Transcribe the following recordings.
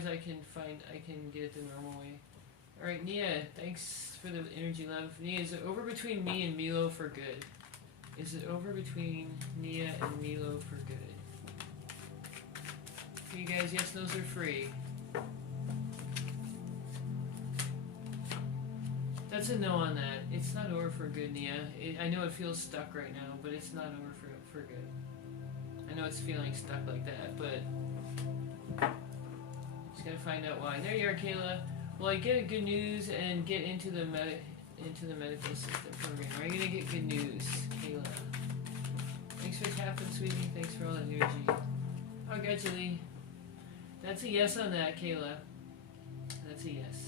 otherwise I can get it the normal way. Alright, Nia, thanks for the energy, love. Nia, is it over between me and Milo for good? Is it over between Nia and Milo for good? You guys, yes, those are free. That's a no on that. It's not over for good, Nia. I know it feels stuck right now, but it's not over for good. I know it's feeling stuck like that, but just gotta find out why. There you are, Kayla. Will I get good news and get into the medical system program? Are you gonna get good news, Kayla? Thanks for tapping, sweetie. Thanks for all that energy. Oh, got you, Lee. That's a yes on that, Kayla. That's a yes.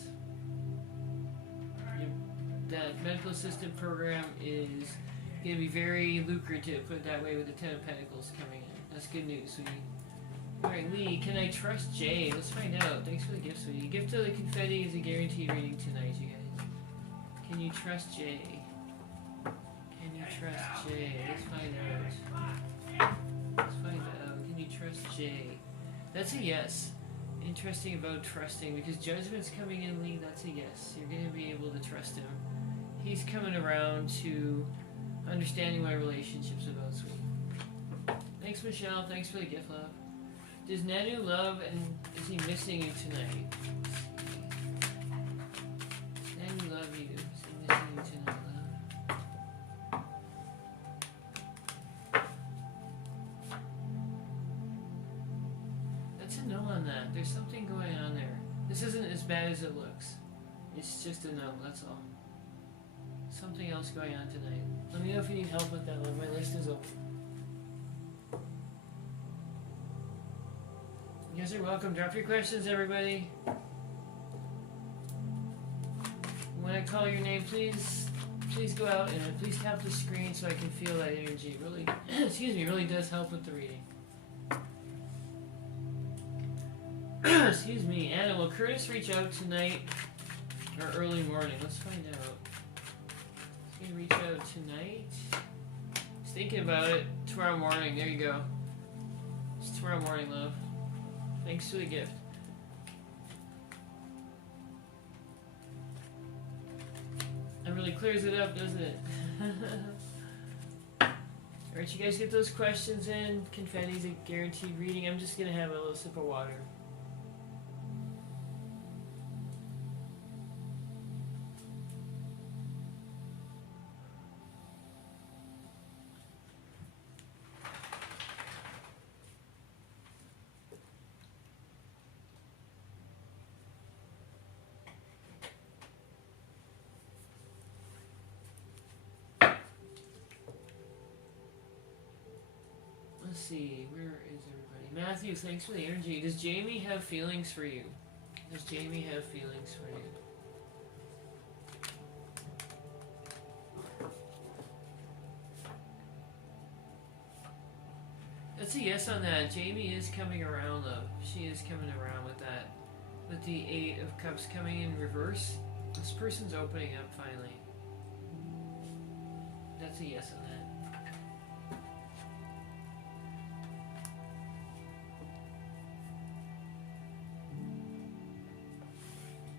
That medical assistant program is going to be very lucrative, put it that way, with the 10 of Pentacles coming in. That's good news, sweetie. Alright, Lee, can I trust Jay? Let's find out. Thanks for the gift, sweetie. Gift of the confetti is a guaranteed reading tonight, you guys. Can you trust Jay? Can you trust Jay? Let's find out. Let's find out. Can you trust Jay? That's a yes. Interesting about trusting, because judgment's coming in, Lee. That's a yes. You're going to be able to trust him. He's coming around to understanding my relationship's about, sweet. Thanks, Michelle. Thanks for the gift, love. Does Nanu love, and is he missing you tonight? Nanu love you. Is he missing you tonight, love? That's a no on that. There's something going on there. This isn't as bad as it looks. It's just a no, that's all. Something else going on tonight. Let me know if you need help with that, love. My list is open. You guys are welcome. Drop your questions, everybody. When I call your name, please go out and please tap the screen so I can feel that energy. Really, excuse me, really does help with the reading. Excuse me, Anna, will Curtis reach out tonight or early morning? Let's find out. He's gonna reach out tonight. He's thinking about it. Tomorrow morning. There you go. It's tomorrow morning, love. Thanks for the gift. That really clears it up, doesn't it? Alright, you guys get those questions in. Confetti's a guaranteed reading. I'm just gonna have a little sip of water. Let's see, where is everybody? Matthew, thanks for the energy. Does Jamie have feelings for you? Does Jamie have feelings for you? That's a yes on that. Jamie is coming around, though. She is coming around with that. With the 8 of Cups coming in reverse, this person's opening up finally. That's a yes on that.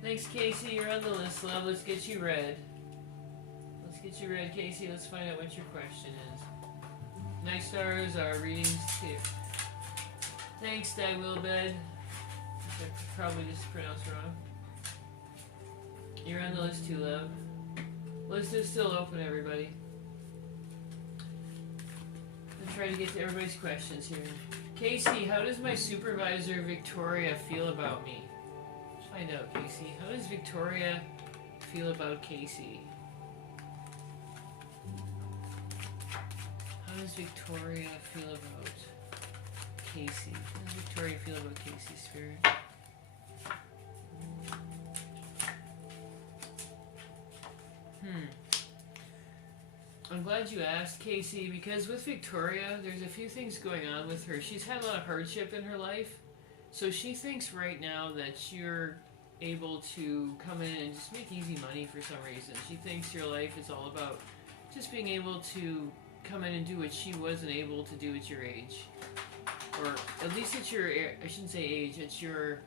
Thanks, Casey. You're on the list, love. Let's get you read. Let's get you read, Casey. Let's find out what your question is. Night stars are readings too. Thanks, Dag Willbed. I probably just pronounced wrong. You're on the list too, love. List is still open, everybody. I'll try to get to everybody's questions here. Casey, how does my supervisor Victoria feel about me? Find out, Casey. How does Victoria feel about Casey? How does Victoria feel about Casey? How does Victoria feel about Casey, Spirit? I'm glad you asked, Casey, because with Victoria, there's a few things going on with her. She's had a lot of hardship in her life. So she thinks right now that you're able to come in and just make easy money for some reason. She thinks your life is all about just being able to come in and do what she wasn't able to do at your age. Or at least at your, I shouldn't say age, at your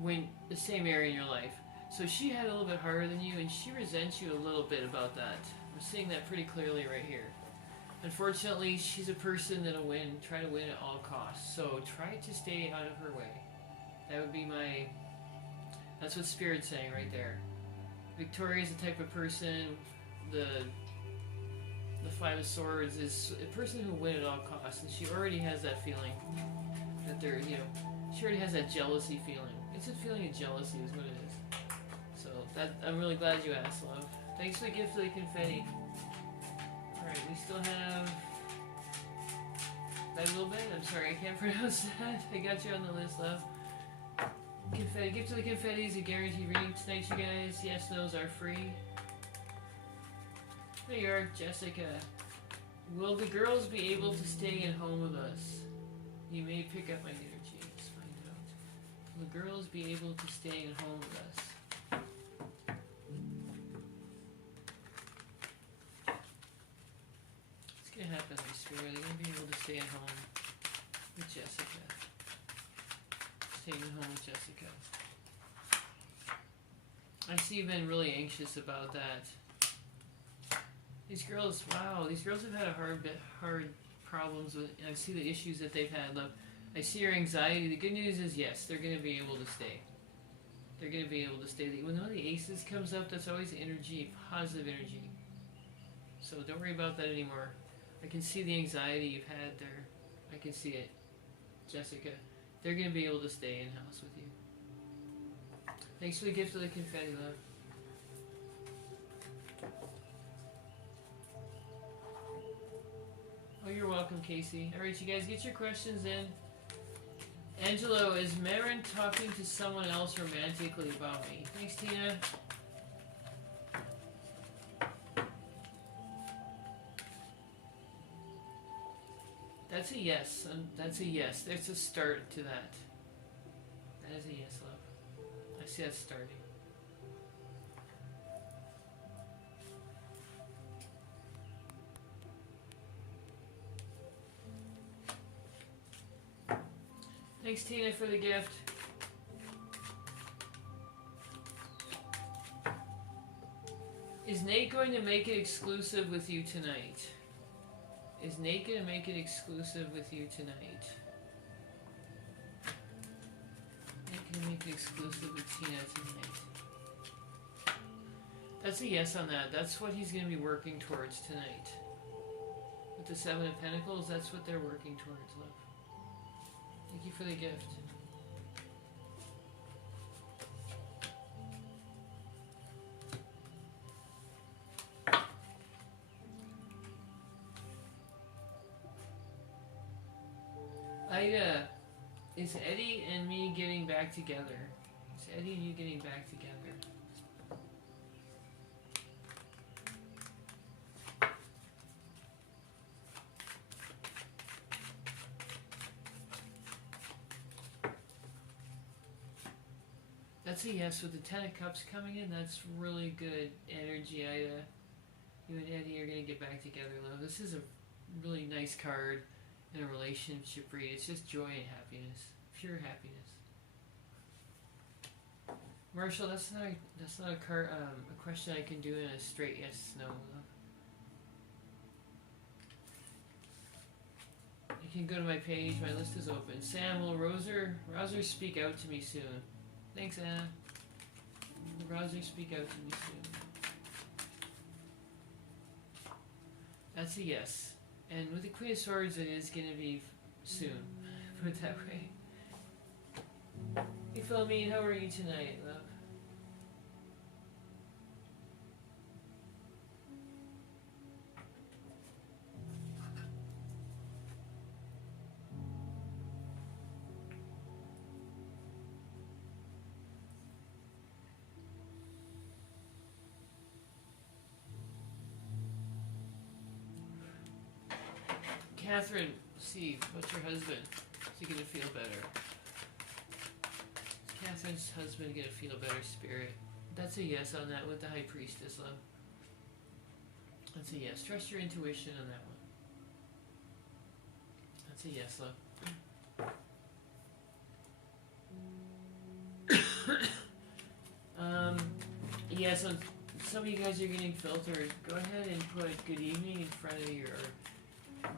when the same area in your life. So she had a little bit harder than you, and she resents you a little bit about that. I'm seeing that pretty clearly right here. Unfortunately, she's a person that'll try to win at all costs. So try to stay out of her way. That would be my... That's what Spirit's saying right there. Victoria's the type of person, the Five of Swords is a person who will win at all costs, and she already has that feeling that they're, she already has that jealousy feeling. It's a feeling of jealousy is what it is. So I'm really glad you asked, love. Thanks for the gift of the confetti. Alright, we still have that little bit. I'm sorry, I can't pronounce that. I got you on the list, love. Confetti. Gift of the confetti is a guaranteed reading tonight, you guys. Yes, those are free. There you are, Jessica. Will the girls be able to stay at home with us? You may pick up my energy. Let's find out. Will the girls be able to stay at home with us? What's going to happen, my spirit? Are they going to be able to stay at home with Jessica? Staying at home with Jessica. I see you've been really anxious about that. These girls, wow, these girls have had hard problems with, I see the issues that they've had. Look, I see your anxiety. The good news is, yes, they're going to be able to stay. They're going to be able to stay. When one of the aces comes up, that's always energy, positive energy. So don't worry about that anymore. I can see the anxiety you've had there. I can see it. Jessica, they're going to be able to stay in-house with you. Thanks for the gift of the confetti, love. Oh, you're welcome, Casey. Alright, you guys, get your questions in. Angelo, is Marin talking to someone else romantically about me? Thanks, Tina. That's a yes. That's a yes. There's a start to that. That is a yes, love. I see that starting. Thanks, Tina, for the gift. Is Nate going to make it exclusive with you tonight? Is Nate going to make it exclusive with you tonight? Nate going to make it exclusive with Tina tonight? That's a yes on that. That's what he's going to be working towards tonight. With the Seven of Pentacles, that's what they're working towards, love. Thank you for the gift. Is Eddie and me getting back together? Is Eddie and you getting back together? That's a yes. With the Ten of Cups coming in, that's really good energy, Ida. You and Eddie are going to get back together, love. This is a really nice card in a relationship read. It's just joy and happiness. Pure happiness. Marshall, that's not a question I can do in a straight yes, no, love. You can go to my page. My list is open. Sam, will Roser speak out to me soon? Thanks, Anna. Will Roser speak out to me soon? That's a yes. And with the Queen of Swords, it is going to be soon. Put it that way. Hey, Philomene, how are you tonight, love? Catherine, see, what's your husband? Is he gonna feel better? Is Catherine's husband gonna feel better, Spirit? That's a yes on that with the High Priestess, love. That's a yes. Trust your intuition on that one. That's a yes, love. Yeah, so some of you guys are getting filtered. Go ahead and put good evening in front of your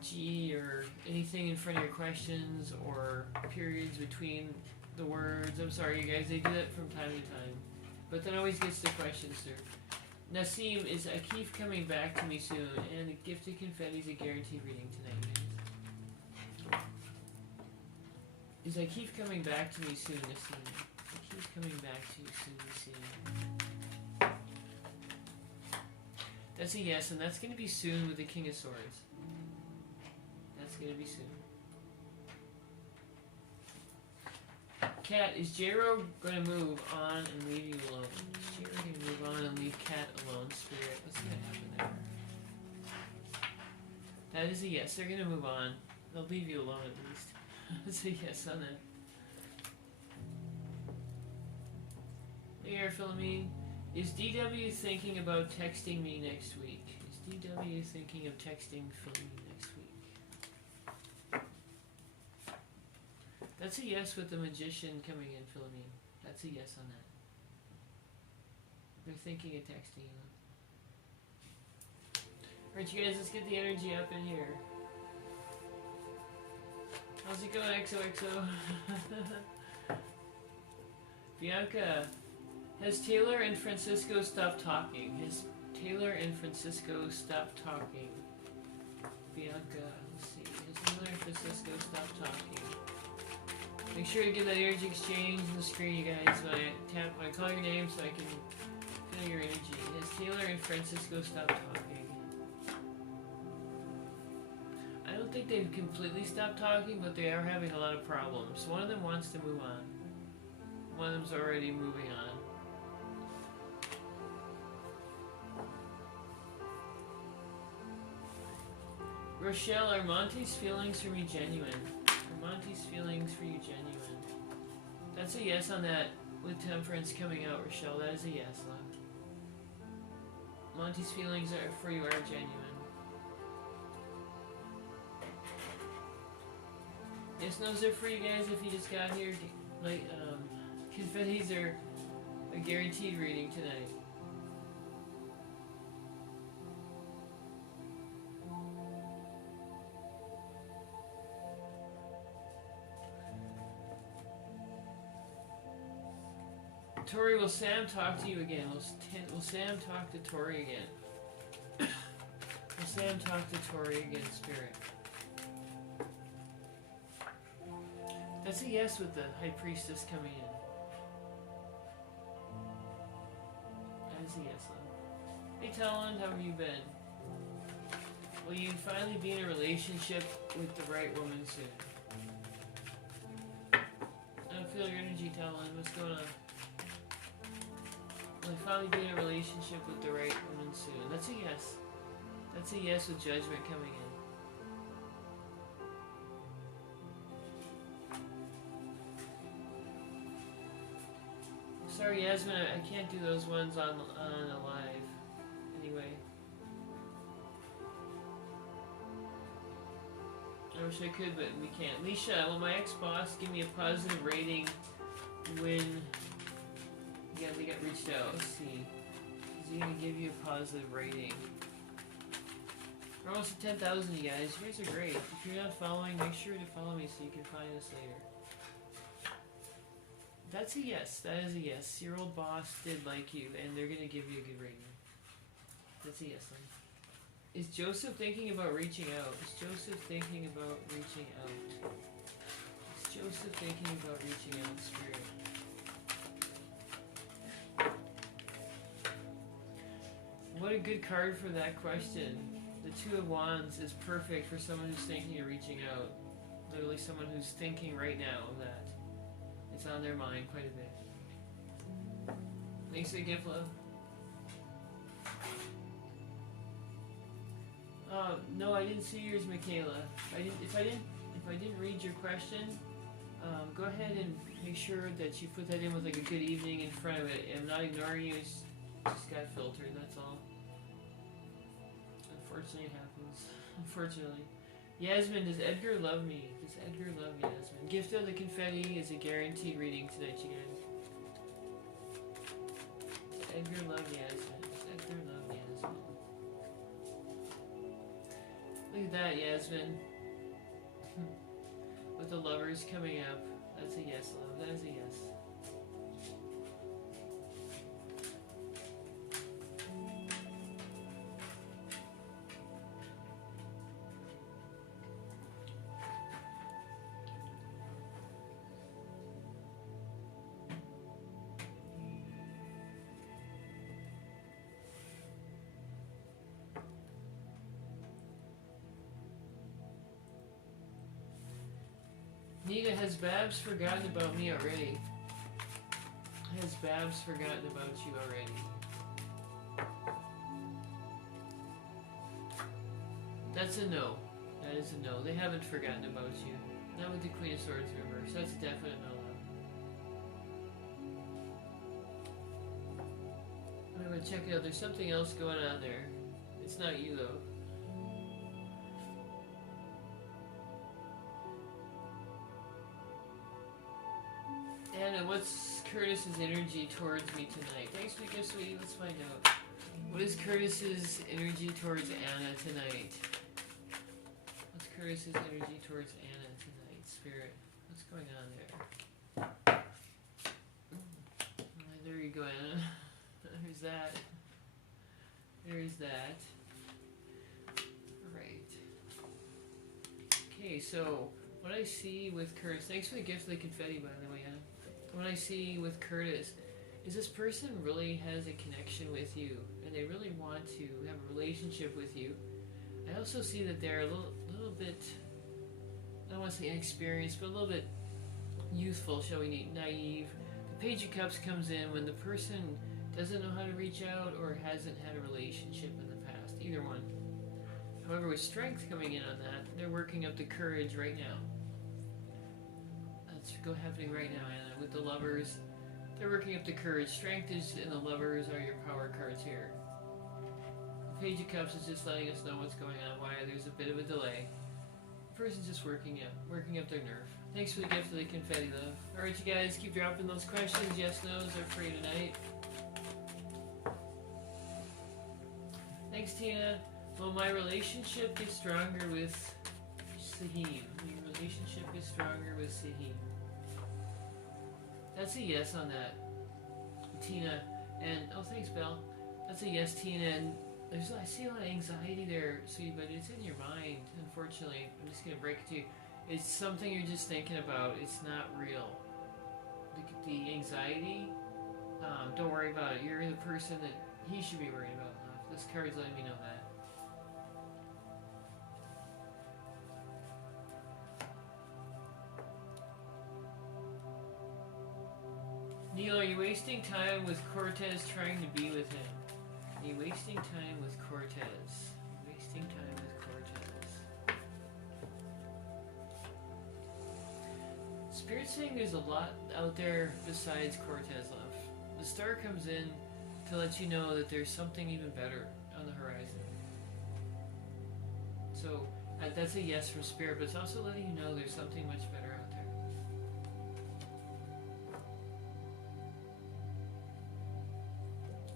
G or anything in front of your questions or periods between the words. I'm sorry, you guys, they do that from time to time. But that always gets the questions through. Nasim, is Akif coming back to me soon? And the gifted confetti is a guaranteed reading tonight, guys. Is Akif coming back to me soon, Nasim? Akif's coming back to you soon, Nasim. That's a yes, and that's going to be soon with the King of Swords. That's going to be soon. Cat, is J-Ro going to move on and leave you alone? Is J-Ro going to move on and leave Cat alone, Spirit? What's going to happen there? That is a yes. They're going to move on. They'll leave you alone at least. That's a yes on that. Hey there, Philomene. Is DW thinking about texting me next week? Is DW thinking of texting Philomene next week? That's a yes with the magician coming in, Philomene. That's a yes on that. They're thinking of texting you. Alright, you guys, let's get the energy up in here. How's it going, XOXO? Bianca, has Taylor and Francisco stopped talking? Has Taylor and Francisco stopped talking? Bianca, let's see. Has Taylor and Francisco stopped talking? Make sure to get that energy exchange on the screen, you guys. When I call your name so I can feel your energy. Has Taylor and Francisco stopped talking? I don't think they've completely stopped talking, but they are having a lot of problems. One of them wants to move on. One of them's already moving on. Rochelle, are Monty's feelings for me genuine? Are Monty's feelings for you genuine? That's a yes on that with Temperance coming out, Rochelle. That is a yes, love. Monty's feelings for you are genuine. Yes, no's are for you guys if you just got here. Like, confettis are a guaranteed reading tonight. Tori, will Sam talk to you again? Will Sam talk to Tori again? Will Sam talk to Tori again, Spirit? That's a yes with the High Priestess coming in. That is a yes, love. Hey Talon, how have you been? Will you finally be in a relationship with the right woman soon? I don't feel your energy, Talon. What's going on? Will I finally be in a relationship with the right woman soon? That's a yes. That's a yes with Judgment coming in. Sorry, Yasmin, I can't do those ones on a live. Anyway. I wish I could, but we can't. Leisha, will my ex-boss give me a positive rating when... Yeah, they got reached out. Let's see. Is he gonna give you a positive rating? We're almost at 10,000, you guys. You guys are great. If you're not following, make sure to follow me so you can find us later. That's a yes. That is a yes. Your old boss did like you, and they're gonna give you a good rating. That's a yes then. Is Joseph thinking about reaching out? Is Joseph thinking about reaching out? Is Joseph thinking about reaching out, Spirit? What a good card for that question. The Two of Wands is perfect for someone who's thinking of reaching out. Literally someone who's thinking right now that it's on their mind quite a bit. Thanks for the gift, love. No, I didn't see yours, Michaela. If I didn't read your question, go ahead and make sure that you put that in with like a good evening in front of it. I'm not ignoring you. It's just got filtered. That's all. Unfortunately, it happens. Unfortunately. Yasmin, does Edgar love me? Does Edgar love Yasmin? Gift of the Confetti is a guaranteed reading tonight, you guys. Edgar Love Yasmin. Edgar Love Yasmin. Look at that, Yasmin. With the lovers coming up. That's a yes, love. That is a yes. Nita, has Babs forgotten about me already? Has Babs forgotten about you already? That's a no. That is a no. They haven't forgotten about you. Not with the Queen of Swords reverse. That's a definite no. I'm gonna check it out. There's something else going on there. It's not you though. Anna, what's Curtis's energy towards me tonight? Thanks for the gift, sweetie. Let's find out. What is Curtis's energy towards Anna tonight? What's Curtis's energy towards Anna tonight? Spirit, what's going on there? There you go, Anna. There's that. There's that. Right. Okay, so what I see with Curtis, thanks for the gift of the confetti, by the way, Anna. What I see with Curtis is this person really has a connection with you, and they really want to have a relationship with you. I also see that they're a little bit, I don't want to say inexperienced, but a little bit youthful, shall we say, naive. The Page of Cups comes in when the person doesn't know how to reach out or hasn't had a relationship in the past, either one. However, with Strength coming in on that, they're working up the courage right now. That's happening right now, Anna. With the Lovers, they're working up the courage. Strength is, and the Lovers are your power cards here. The Page of Cups is just letting us know what's going on, why there's a bit of a delay. The person's just working up their nerve. Thanks for the gift of the confetti, love. Alright, you guys, keep dropping those questions. Yes, no's are free tonight. Thanks, Tina. Will my relationship get stronger with Sahim? Your relationship gets stronger with Sahim. That's a yes on that, Tina. And oh, thanks, Belle. That's a yes, Tina. And I see a lot of anxiety there, sweetie, but it's in your mind. Unfortunately, I'm just gonna break it to you. It's something you're just thinking about. It's not real. The anxiety. Don't worry about it. You're the person that he should be worried about. This card's letting me know that. Neil, are you wasting time with Cortez trying to be with him? Are you wasting time with Cortez? Wasting time with Cortez. Spirit's saying there's a lot out there besides Cortez, love. The star comes in to let you know that there's something even better on the horizon. So that's a yes from Spirit, but it's also letting you know there's something much better out there.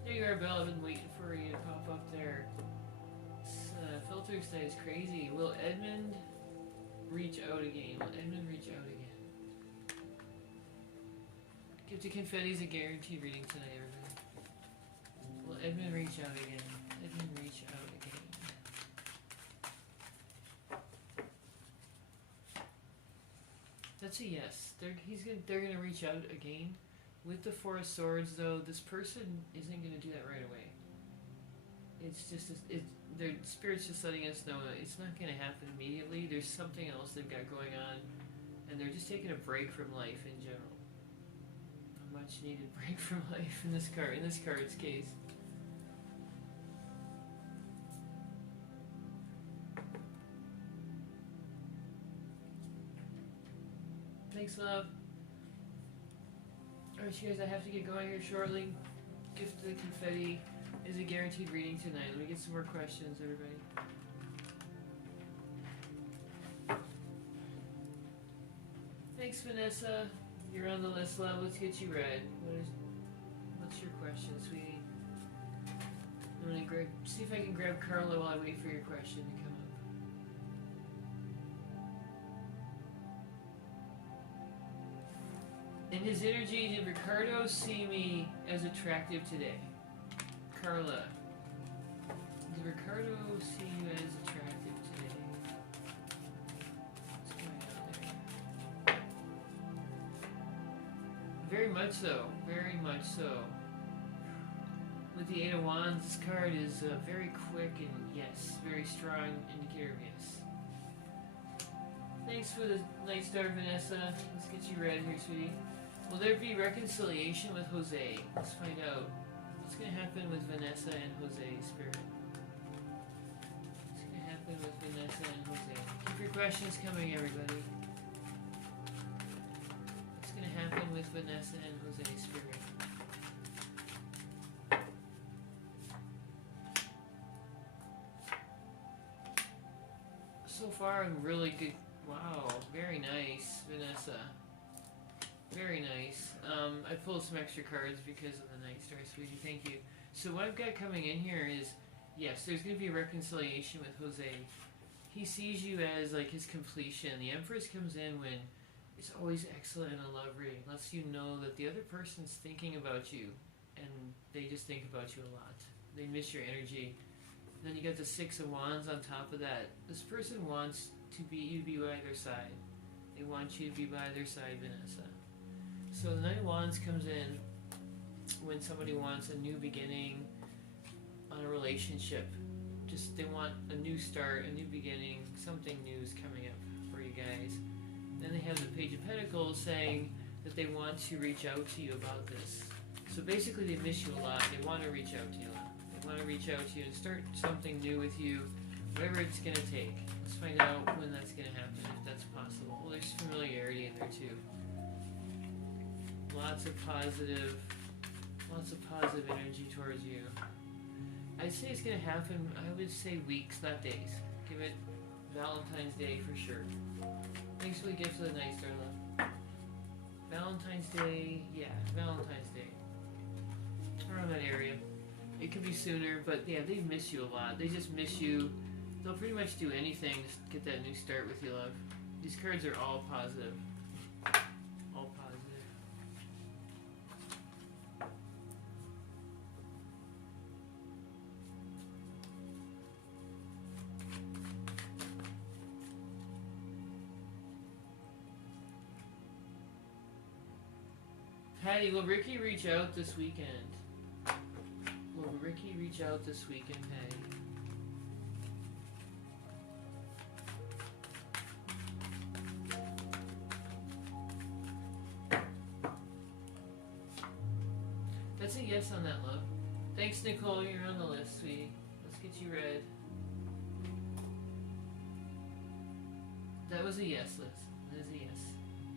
There you are, Belle. I've been waiting for you to pop up there. Filter Stay is crazy. Will Edmund reach out again? Will Edmund reach out again? Gift of Confetti is a guaranteed reading tonight, everybody. Will Edmund reach out again? Edmund reach out again. That's a yes. They're gonna reach out again. With the Four of Swords, though, this person isn't gonna do that right away. It's just their Spirit's just letting us know it's not gonna happen immediately. There's something else they've got going on, and they're just taking a break from life in general. A much needed break from life in this card's case. Thanks, love. Alright, you guys, I have to get going here shortly. Gift of the Confetti is a guaranteed reading tonight. Let me get some more questions, everybody. Thanks, Vanessa. You're on the list, love. Let's get you read. What's your question, sweetie? I'm gonna see if I can grab Carla while I wait for your question to come up. In his energy, did Ricardo see me as attractive today? Carla, did Ricardo see you as attractive today? What's going on there? Very much so. Very much so. With the Eight of Wands, this card is very quick and yes, very strong indicator of yes. Thanks for the night star, Vanessa. Let's get you read here, sweetie. Will there be reconciliation with Jose? Let's find out. What's going to happen with Vanessa and Jose, Spirit? What's going to happen with Vanessa and Jose? Keep your questions coming, everybody. What's going to happen with Vanessa and Jose, Spirit? So far, I'm really good. Wow, very nice, Vanessa. Very nice. I pulled some extra cards because of the Night Star, sweetie. Thank you. So what I've got coming in here is, yes, there's going to be a reconciliation with Jose. He sees you as like his completion. The Empress comes in when it's always excellent in a love reading. Lets you know that the other person's thinking about you, and they just think about you a lot. They miss your energy. Then you got the Six of Wands on top of that. This person wants you to be by their side. They want you to be by their side, Vanessa. So the Knight of Wands comes in when somebody wants a new beginning on a relationship. Just they want a new start, a new beginning, something new is coming up for you guys. Then they have the Page of Pentacles saying that they want to reach out to you about this. So basically they miss you a lot. They want to reach out to you a lot. They want to reach out to you and start something new with you, whatever it's going to take. Let's find out when that's going to happen, if that's possible. Well, there's familiarity in there too. Lots of positive energy towards you. I'd say it's going to happen, I would say weeks, not days. Give it Valentine's Day for sure. Thanks for the gift of the night, Starla. Valentine's Day, yeah, Valentine's Day. Around that area. It could be sooner, but yeah, they miss you a lot. They just miss you. They'll pretty much do anything to get that new start with you, love. These cards are all positive. All positive. Patty, will Ricky reach out this weekend? Will Ricky reach out this weekend, Patty? That's a yes on that, love. Thanks, Nicole. You're on the list, sweetie. Let's get you read. That was a yes, Liz. That is a yes.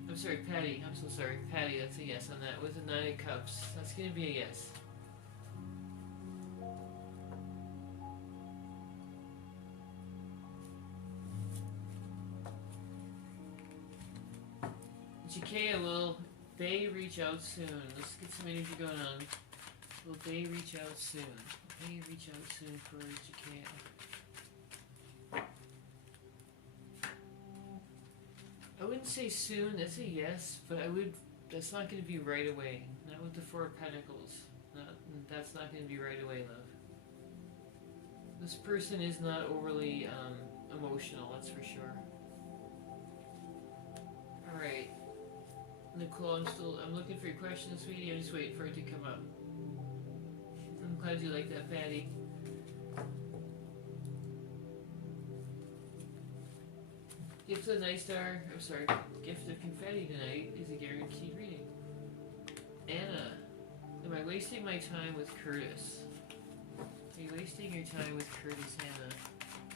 I'm sorry, Patty. I'm so sorry. Patty, that's a yes on that. With the Nine of Cups. That's going to be a yes. Jakea, will they reach out soon? Let's get some energy going on. Will they reach out soon? Will they reach out soon for Jakea? I wouldn't say soon, that's a yes, but that's not going to be right away. Not with the Four of Pentacles. That's not going to be right away, love. This person is not overly emotional, that's for sure. Alright. Nicole, I'm looking for your question, sweetie. I'm just waiting for it to come up. I'm glad you like that, Patty. Gift of the Night Star, I'm sorry, Gift of Confetti tonight is a guaranteed reading. Anna, am I wasting my time with Curtis? Are you wasting your time with Curtis, Anna?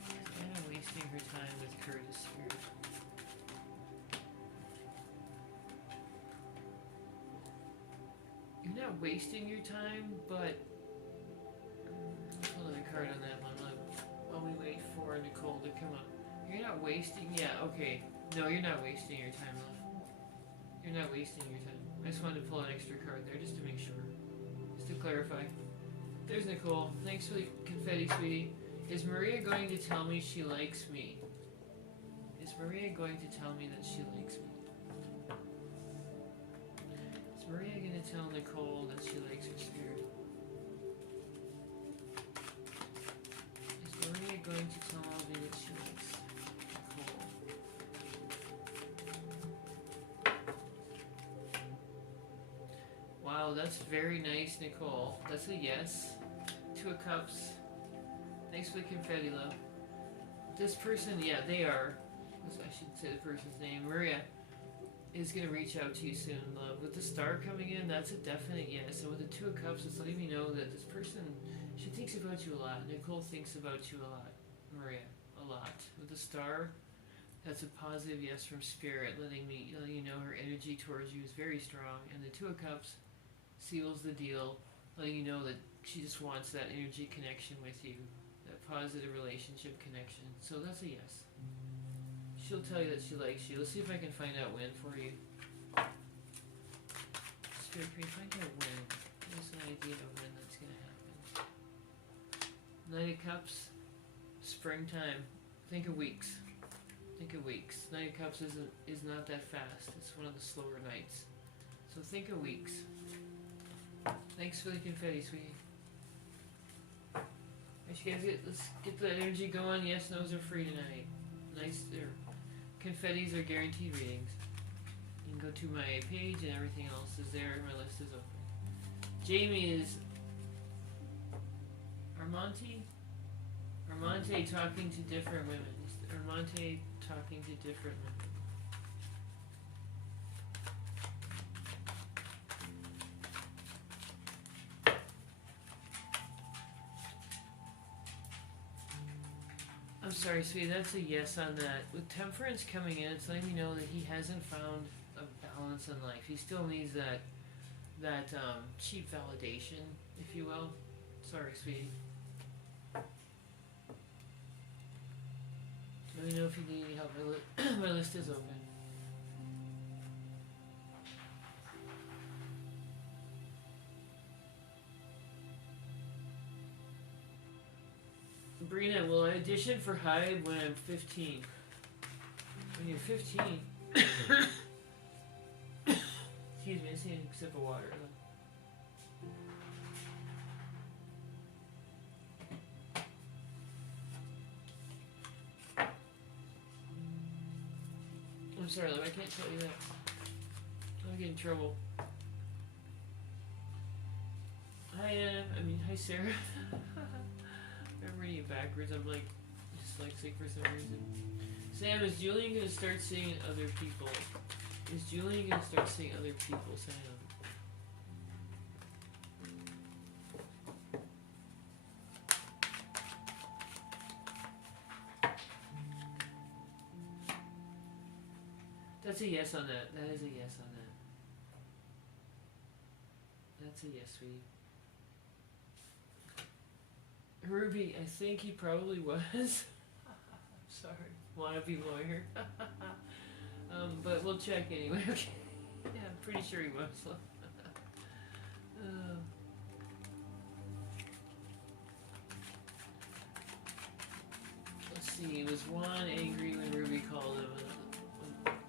Is Anna wasting her time with Curtis, Spirit? You're not wasting your time, but let's pull another card on that one while we wait for Nicole to come up. You're not wasting, yeah, okay. No, you're not wasting your time, love. You're not wasting your time. I just wanted to pull an extra card there just to make sure. Just to clarify. There's Nicole. Thanks for the confetti, sweetie. Is Maria going to tell me she likes me? Is Maria going to tell me that she likes me? Is Maria going to tell Nicole that she likes her spirit? Is Maria going to tell me that she likes Nicole? Wow, that's very nice, Nicole. That's a yes. 2 of Cups. Thanks for the confetti, love. This person, yeah, they are. I should say the person's name. Maria is going to reach out to you soon, love. With the star coming in, that's a definite yes. And with the 2 of Cups, it's letting me know that this person, she thinks about you a lot. Nicole thinks about you a lot. Maria, a lot. With the star, that's a positive yes from Spirit, letting you know her energy towards you is very strong. And the 2 of Cups seals the deal, letting you know that she just wants that energy connection with you, that positive relationship connection. So that's a yes. She'll tell you that she likes you. Let's see if I can find out when for you. Spirit, can you find out when? Give us an idea of when that's going to happen. Knight of Cups, springtime. Think of weeks. Think of weeks. Knight of Cups is not that fast. It's one of the slower nights. So think of weeks. Thanks for the confetti, sweetie. Alright, you guys, let's get that energy going. Yes, no's are free tonight. Nice. Confettis are guaranteed readings. You can go to my page and everything else is there. My list is open. Jamie is Armante talking to different women. Armante talking to different women. I'm sorry, sweetie, that's a yes on that. With Temperance coming in, it's letting me know that he hasn't found a balance in life. He still needs that cheap validation, if you will. Sorry, sweetie. Let me know if you need any help. My list is open. Brina, will I audition for Hyde when I'm 15? When you're 15... Excuse me, I just need a sip of water. I'm sorry, love, I can't tell you that. I'll get in trouble. Hi, hi, Sarah. I'm reading it backwards. I'm like dyslexic for some reason. Sam, is Julian gonna start seeing other people? Is Julian gonna start seeing other people, Sam? That's a yes on that. That is a yes on that. That's a yes, sweetie. Ruby, I think he probably was. Sorry. Wannabe lawyer. But we'll check anyway. Okay. Yeah, I'm pretty sure he was. Let's see. Was Juan angry when Ruby called him?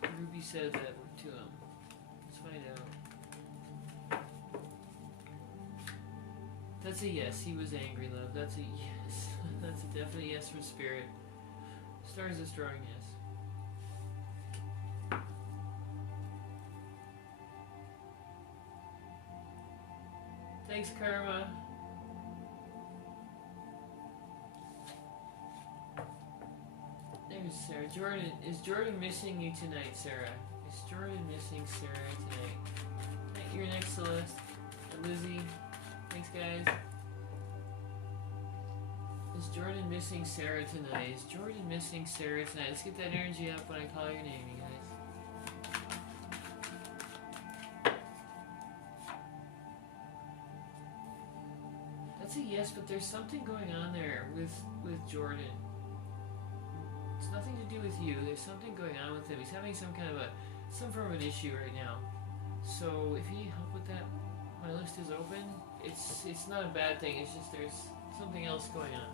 When Ruby said that to him. Let's find out. That's a yes. He was angry, love. That's a yes. That's a definite yes from Spirit. Star is a strong yes. Thanks, Karma. There's Sarah. Jordan, is Jordan missing you tonight, Sarah? Is Jordan missing Sarah tonight? You're next, Celeste. Lizzie. Thanks, guys. Is Jordan missing Sarah tonight? Is Jordan missing Sarah tonight? Let's get that energy up when I call your name, you guys. That's a yes, but there's something going on there with Jordan. It's nothing to do with you. There's something going on with him. He's having some form of an issue right now. So if you need help with that, My list is open. It's not a bad thing. It's just there's something else going on.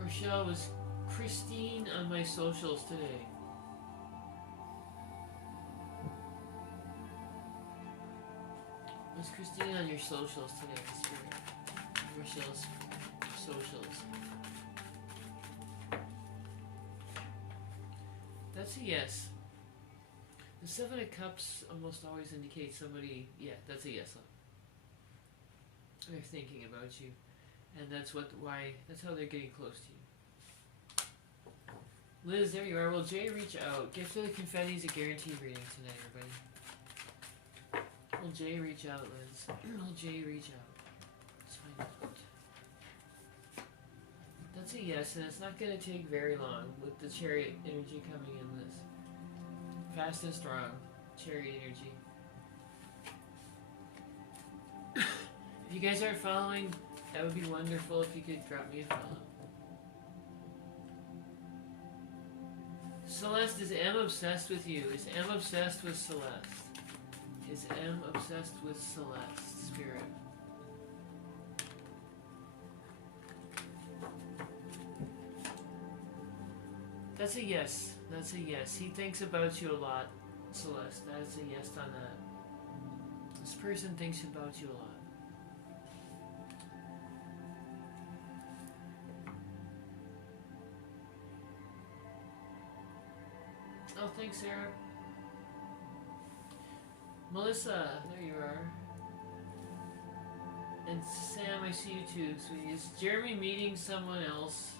Rochelle, was Christine on my socials today? Was Christine on your socials today, Spirit? Rochelle's socials. That's a yes. The Seven of Cups almost always indicates somebody. Yeah, that's a yes. They're thinking about you, and that's how they're getting close to you. Liz, there you are. Well, Jay, reach out. Gift of the Confetti is a guaranteed reading tonight, everybody. Will Jay reach out, Liz? Will Jay reach out? Let's find out. That's a yes, and it's not going to take very long with the Chariot energy coming in, Liz. Fast and strong. Chariot energy. If you guys aren't following, that would be wonderful if you could drop me a follow. Celeste, is M obsessed with you? Is M obsessed with Celeste? Is M obsessed with Celeste, Spirit? That's a yes. That's a yes. He thinks about you a lot, Celeste. That's a yes on that. This person thinks about you a lot. Oh, thanks, Sarah. Melissa, there you are. And Sam, I see you too, sweetie. Is Jeremy meeting someone else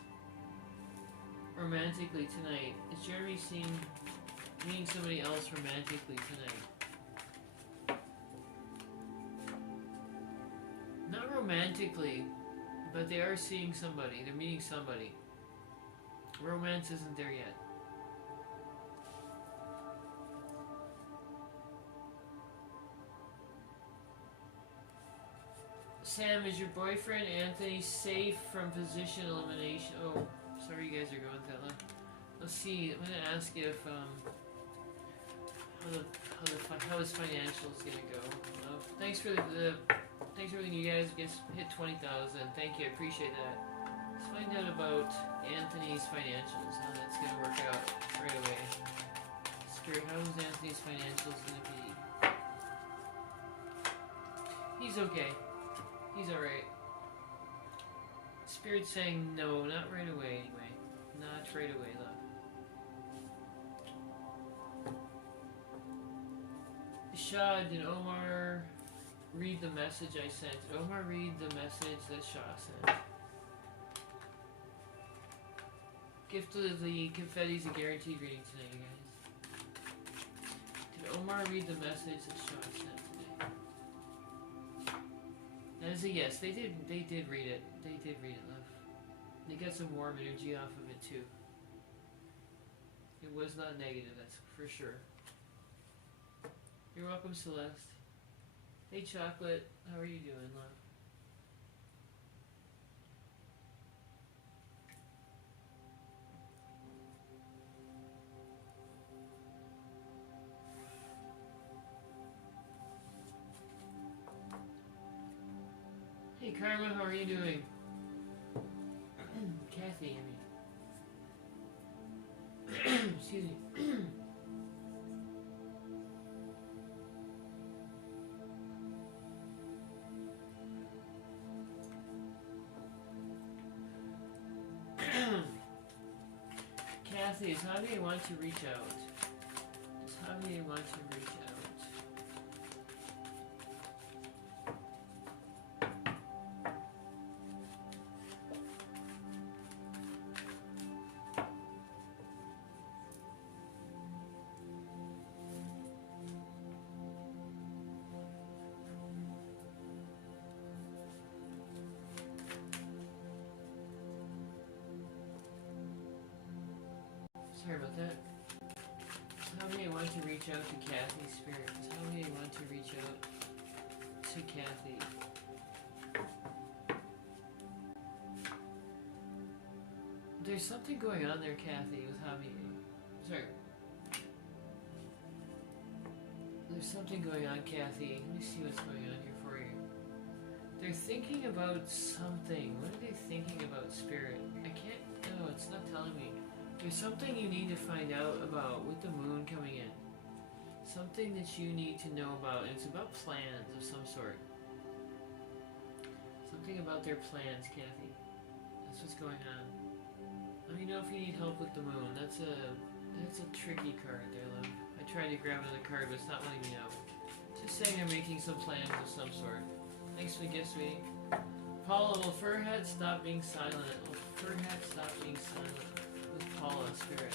romantically tonight? Is Jeremy meeting somebody else romantically tonight? Not romantically, but they are seeing somebody. They're meeting somebody. Romance isn't there yet. Sam, is your boyfriend Anthony safe from position elimination? Oh, sorry you guys are going that long. Let's see. I'm gonna ask you if how his financials gonna go. Thanks for thanks for everything, you guys. Hit 20,000. Thank you. I appreciate that. Let's find out about Anthony's financials. How that's gonna work out right away. Spirit, how is Anthony's financials gonna be? He's okay. He's alright. Spirit's saying no, not right away anyway. Not right away, love. Shaw, did Omar read the message I sent? Did Omar read the message that Shaw sent? Gift of the Confetti's a guaranteed reading tonight, you guys. Did Omar read the message that Shaw sent today? That is a yes. They did read it. They did read it, love. They got some warm energy off of it too. It was not negative, that's for sure. You're welcome, Celeste. Hey, Chocolate. How are you doing, love? Hey, Karma, how are you doing? Kathy, I mean. Excuse me. Kathy, is how do you want to reach out? How do you want to reach out? Sorry about that. How may I want to reach out to Kathy, spirits? How may I want to reach out to Kathy? There's something going on there, Kathy, with Javier. Sorry. There's something going on, Kathy. Let me see what's going on here for you. They're thinking about something. What are they thinking about, Spirit? I can't... No, it's not telling me. There's something you need to find out about with the moon coming in. Something that you need to know about. And it's about plans of some sort. Something about their plans, Kathy. That's what's going on. Let me know if you need help with the moon. That's a tricky card there, love. I tried to grab another card, but it's not letting me know. Just saying they're making some plans of some sort. Thanks for the gift, sweetie. Paula, will Furhat stop being silent? Will Furhat stop being silent? With Paula, spirit.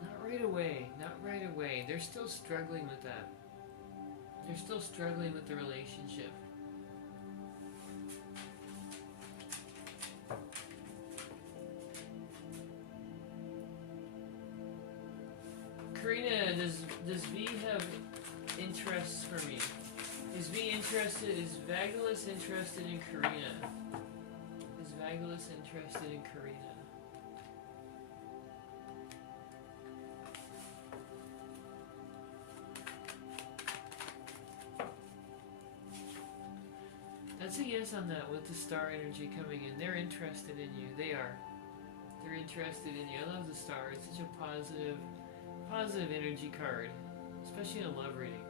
Not right away. Not right away. They're still struggling with that. They're still struggling with the relationship. Karina, does V have interests for me? Is V interested? Is Vagilis interested in Karina? Is Vagilis interested in Karina? That's a yes on that with the star energy coming in. They're interested in you. They are. They're interested in you. I love the star. It's such a positive energy card, especially in a love reading.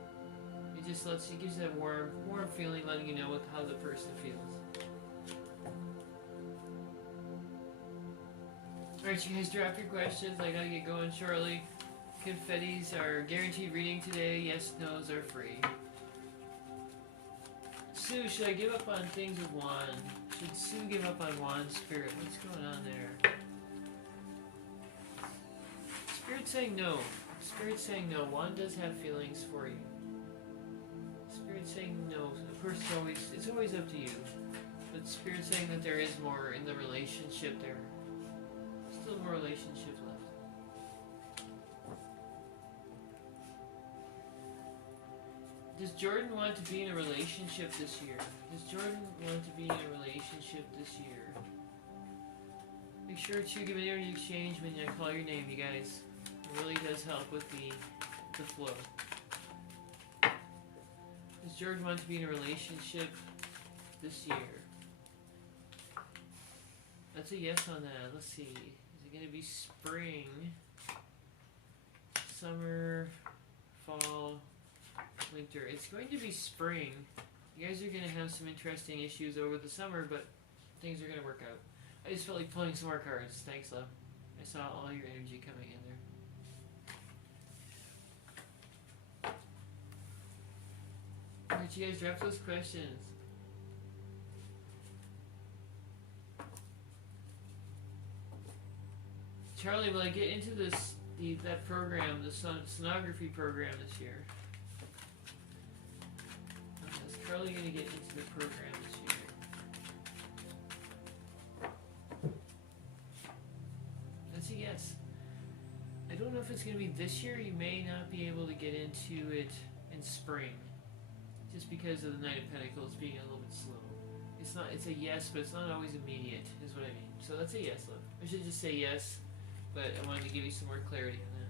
It just gives you that warm feeling, letting you know how the person feels. Alright, you guys drop your questions. I gotta get going shortly. Confettis are guaranteed reading today. Yes, no's are free. Sue, should I give up on things with Juan? Should Sue give up on Juan's spirit? What's going on there? Spirit saying no. Spirit saying no. Juan does have feelings for you. Spirit saying no. Of course, it's always up to you. But Spirit saying that there is more in the relationship there. Still more relationship left. Does Jordan want to be in a relationship this year? Does Jordan want to be in a relationship this year? Make sure to give an energy exchange when I call your name, you guys. It really does help with the flow. Does Jordan want to be in a relationship this year? That's a yes on that. Let's see. Is it going to be spring, summer, fall, winter? It's going to be spring. You guys are going to have some interesting issues over the summer, but things are going to work out. I just felt like pulling some more cards. Thanks, love. I saw all your energy coming in there. Alright, you guys drop those questions. Charlie, will I get into that program, the sonography program this year? Is Charlie going to get into the program this year? That's a yes. I don't know if it's going to be this year. You may not be able to get into it in spring. Just because of the Knight of Pentacles being a little bit slow. It's a yes, but it's not always immediate, is what I mean. So that's a yes, love. I should just say yes, but I wanted to give you some more clarity on that.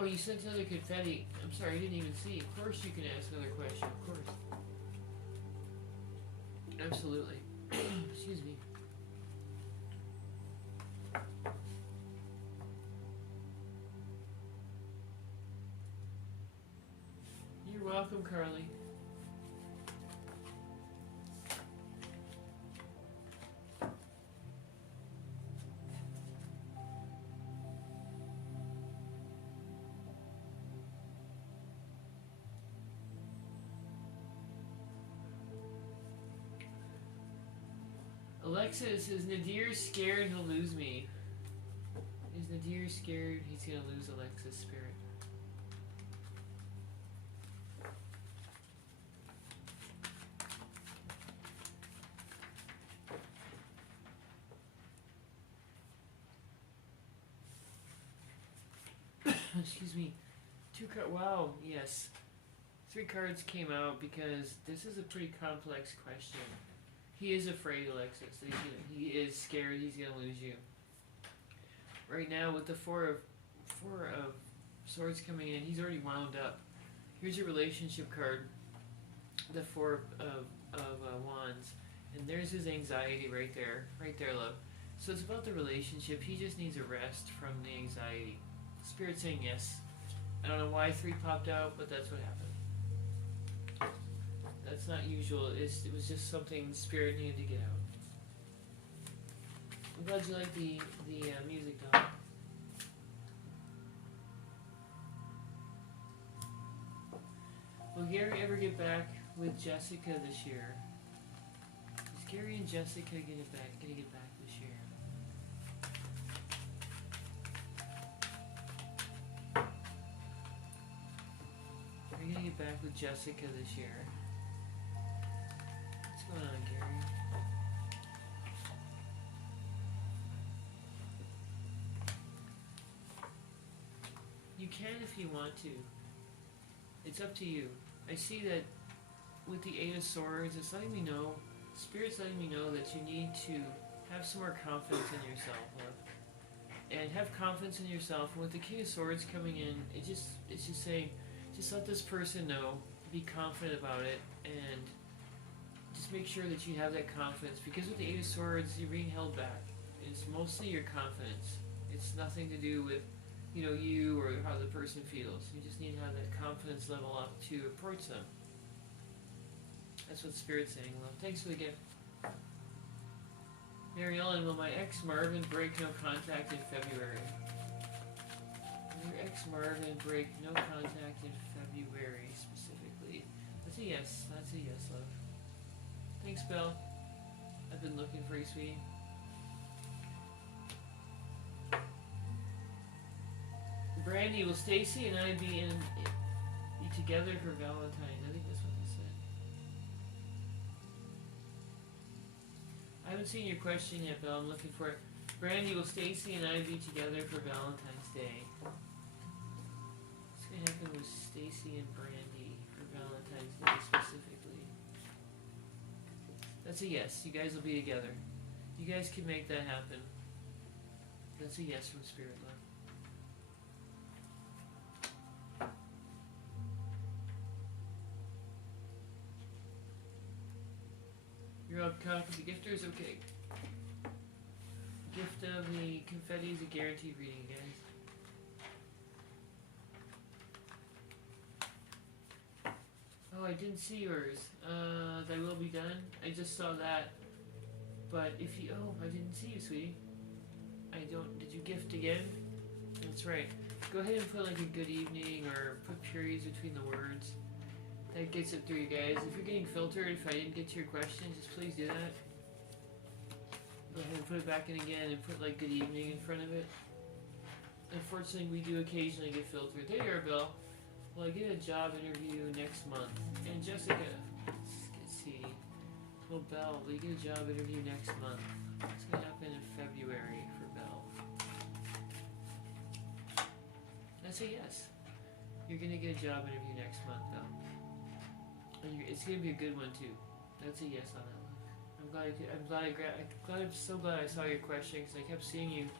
Oh, you sent another confetti. I'm sorry, I didn't even see. Of course you can ask another question. Of course. Absolutely. Excuse me. You're welcome, Carly. Alexis, is Nadir scared he'll lose me? Is Nadir scared he's gonna lose Alexis' spirit? Excuse me. 2 cards. Wow, yes. 3 cards came out because this is a pretty complex question. He is afraid, Alexis. He is scared he's gonna lose you. Right now, with the four of Swords coming in, he's already wound up. Here's your relationship card, the Four of Wands, and there's his anxiety right there, love. So it's about the relationship. He just needs a rest from the anxiety. Spirit saying yes. I don't know why 3 popped out, but that's what happened. That's not usual. It was just something Spirit needed to get out. I'm glad you like the music, though. Will Gary ever get back with Jessica this year? Is Gary and Jessica gonna get back this year? Are you gonna get back with Jessica this year? What's going on, Gary? You can if you want to. It's up to you. I see that with the 8 of Swords, it's letting me know, Spirit's letting me know that you need to have some more confidence in yourself, love. And have confidence in yourself. And with the King of Swords coming in, it's just saying, just let this person know, be confident about it, and just make sure that you have that confidence. Because with the 8 of Swords, you're being held back. It's mostly your confidence. It's nothing to do with you or how the person feels. You just need to have that confidence level up to approach them. That's what Spirit's saying, love. Thanks for the gift. Mary Ellen, will my ex Marvin break no contact in February? Will your ex Marvin break no contact in February specifically? That's a yes. That's a yes, love. Thanks, Belle. I've been looking for you, sweetie. Brandy, will Stacy and I be together for Valentine's? I think that's what they said. I haven't seen your question yet, Bill. I'm looking for it. Brandy, will Stacy and I be together for Valentine's Day? What's going to happen with Stacy and Brandy for Valentine's Day specifically? That's a yes. You guys will be together. You guys can make that happen. That's a yes from Spirit, love. You're all caught up with the gifters? Okay. Gift of the confetti is a guaranteed reading, guys. Oh, I didn't see yours. That will be done. I just saw that. But if you... Oh, I didn't see you, sweetie. Did you gift again? That's right. Go ahead and put like a good evening or put periods between the words. That gets it through, you guys. If you're getting filtered, if I didn't get to your question, just please do that. Go ahead and put it back in again and put like good evening in front of it. Unfortunately, we do occasionally get filtered. There you are, Bill. Well, I get a job interview next month. And Jessica, let's see. Well, Belle, will you get a job interview next month? It's going to happen in February for Belle. That's a yes. You're going to get a job interview next month, Belle. And it's gonna be a good one too. That's a yes on that one. I'm so glad I saw your question because I kept seeing you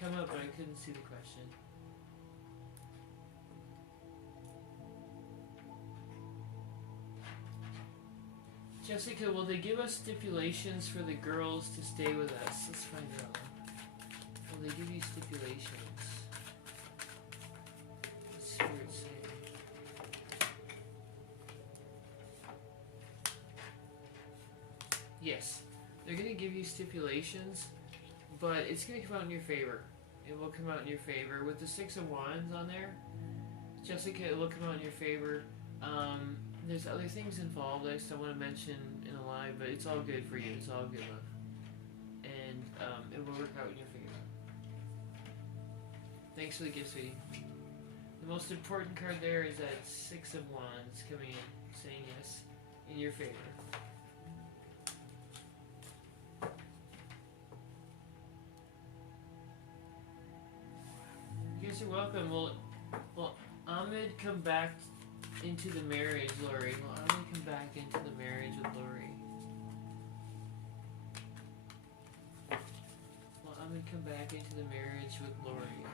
come up, but I couldn't see the question. Jessica, will they give us stipulations for the girls to stay with us? Let's find out. Will they give you stipulations? What's Spirit saying? Yes, they're going to give you stipulations, but it's going to come out in your favor. It will come out in your favor. With the 6 of Wands on there, Jessica, it will come out in your favor. There's other things involved I just don't want to mention in a live, but it's all good for you. It's all good, love. and it will work out in your favor. Thanks for the gift, sweetie. The most important card there is that Six of Wands coming in, saying yes in your favor. You guys are welcome. Will Ahmed come back into the marriage, Lori? Will Ahmed come back into the marriage with Lori? Will Ahmed come back into the marriage with Lori?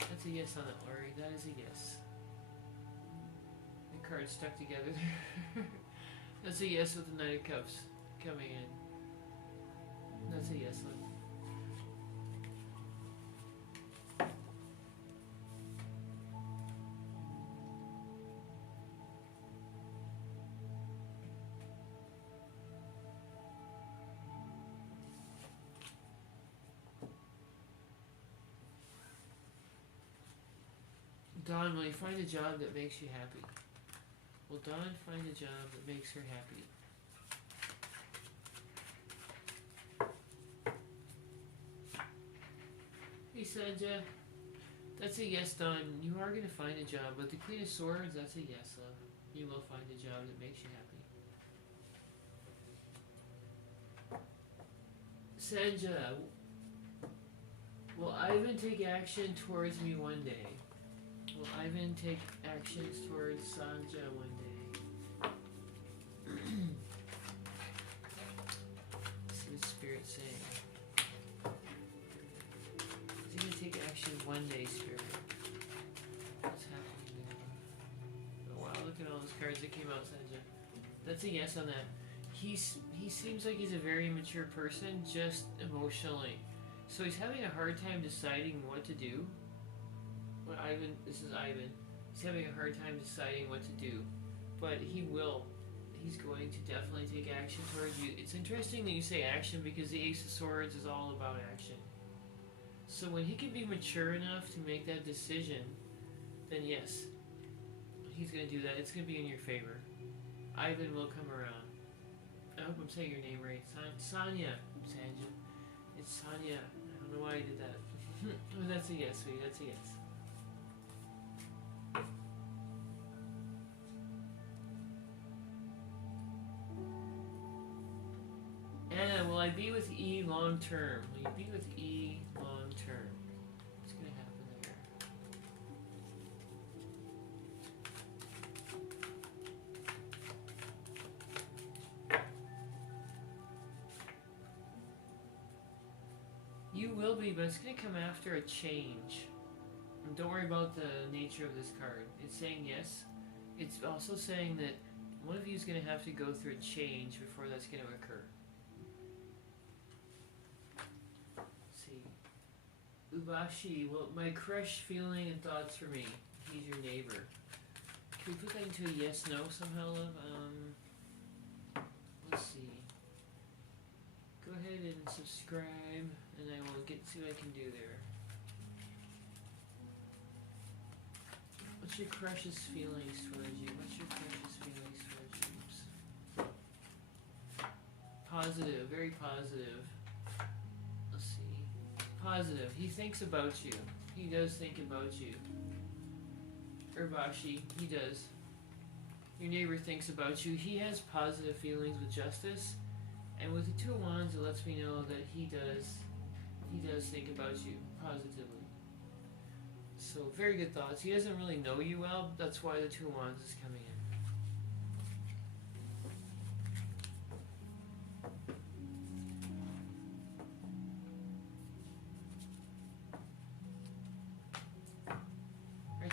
That's a yes on that, Lori. That is a yes. The card's stuck together there. That's a yes with the Knight of Cups coming in. That's a yes one. Dawn, will you find a job that makes you happy? Will Dawn find a job that makes her happy? Hey Sanja, that's a yes, Dawn. You are going to find a job, but the Queen of Swords, that's a yes, love. You will find a job that makes you happy. Sanja, will Ivan take action towards me one day? Will Ivan take actions towards Sanja one day? See what Spirit's saying. Is he going to take action one day, Spirit? What's happening there? Oh wow, look at all those cards that came out, Sanja. That's a yes on that. He seems like he's a very mature person, just emotionally. So he's having a hard time deciding what to do. Well, Ivan, this is Ivan. He's having a hard time deciding what to do, but he will. He's going to definitely take action towards you. It's interesting that you say action because the Ace of Swords is all about action. So when he can be mature enough to make that decision, then yes, he's going to do that. It's going to be in your favor. Ivan will come around. I hope I'm saying your name right. Sanja. Sanja. It's Sanja. I don't know why I did that. Oh, that's a yes, sweetie. That's a yes. Anna, will I be with E long term? Will you be with E long term? What's going to happen there? You will be, but it's going to come after a change. And don't worry about the nature of this card. It's saying yes. It's also saying that one of you is going to have to go through a change before that's going to occur. Ubashi, well, my crush feeling and thoughts for me. He's your neighbor. Can we put that into a yes/no somehow, love? Let's see. Go ahead and subscribe, and I will see what I can do there. What's your crush's feelings towards you? What's your crush's feelings towards you? Oops. Positive, very positive. Positive. He thinks about you. He does think about you. Urbashi, he does. Your neighbor thinks about you. He has positive feelings with justice. And with the Two of Wands, it lets me know that he does think about you positively. So, very good thoughts. He doesn't really know you well. That's why the Two of Wands is coming in.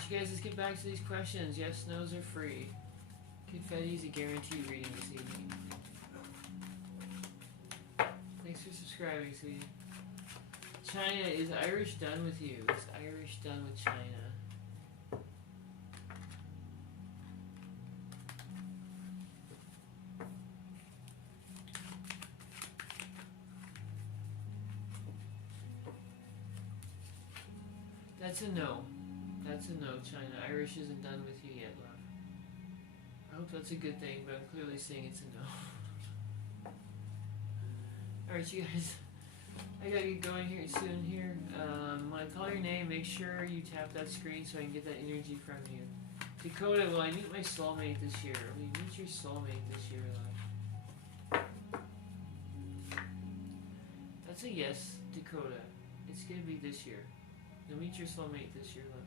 You guys, let's get back to these questions. Yes, no's are free. Confetti is a guaranteed reading this evening. Thanks for subscribing, sweetie. China, is Irish done with you? Is Irish done with China? That's a no. That's a no, China. Irish isn't done with you yet, love. I hope that's a good thing, but I'm clearly saying it's a no. Alright, you guys. I gotta get going here soon here. When I call your name, make sure you tap that screen so I can get that energy from you. Dakota, will I meet my soulmate this year? Will you meet your soulmate this year, love? That's a yes, Dakota. It's gonna be this year. You'll meet your soulmate this year, love.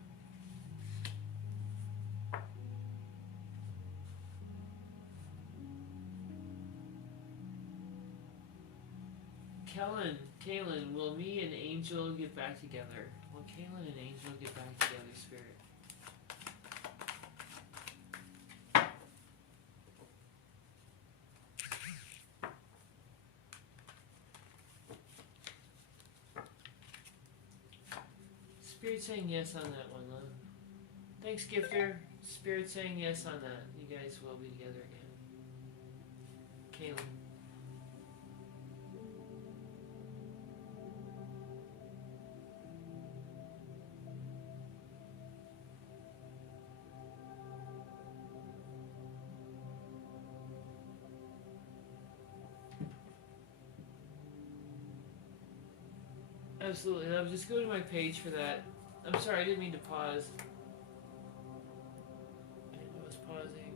Kaylin, will me and Angel get back together? Will Kaylin and Angel get back together, Spirit? Spirit saying yes on that one, love. Thanks, Gifter. Spirit saying yes on that. You guys will be together again. Kaylin. Absolutely. I'll just go to my page for that. I'm sorry, I didn't mean to pause. I was pausing.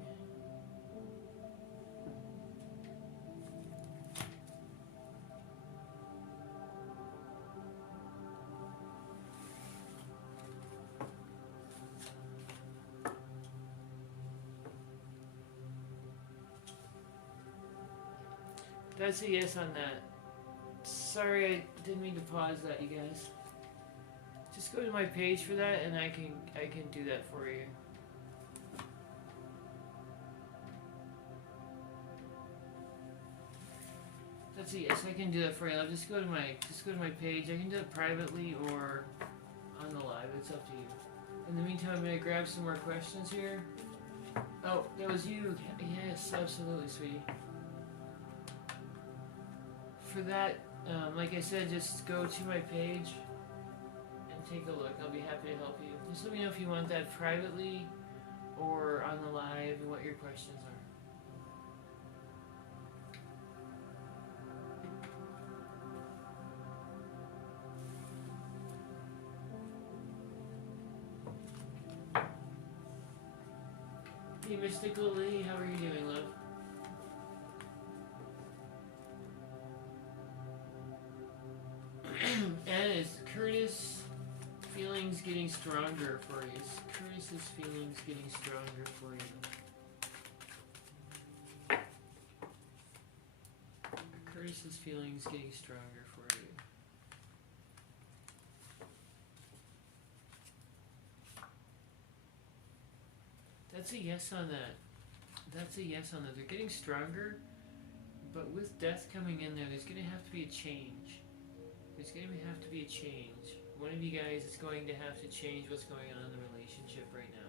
That's a yes on that. Sorry, I didn't mean to pause that, you guys. Just go to my page for that, and I can do that for you. That's a yes. I can do that for you. I'll just go to my page. I can do it privately or on the live. It's up to you. In the meantime, I'm gonna grab some more questions here. Oh, that was you. Yes, absolutely, sweetie. For that, like I said, just go to my page and take a look. I'll be happy to help you. Just let me know if you want that privately or on the live and what your questions are. Hey, Mystical Lee, how are you doing, love? And is Curtis' feelings getting stronger for you? Is Curtis's feelings getting stronger for you? Are Curtis's feelings getting stronger for you? That's a yes on that. That's a yes on that. They're getting stronger, but with death coming in there, there's going to have to be a change. There's going to have to be a change. One of you guys is going to have to change what's going on in the relationship right now.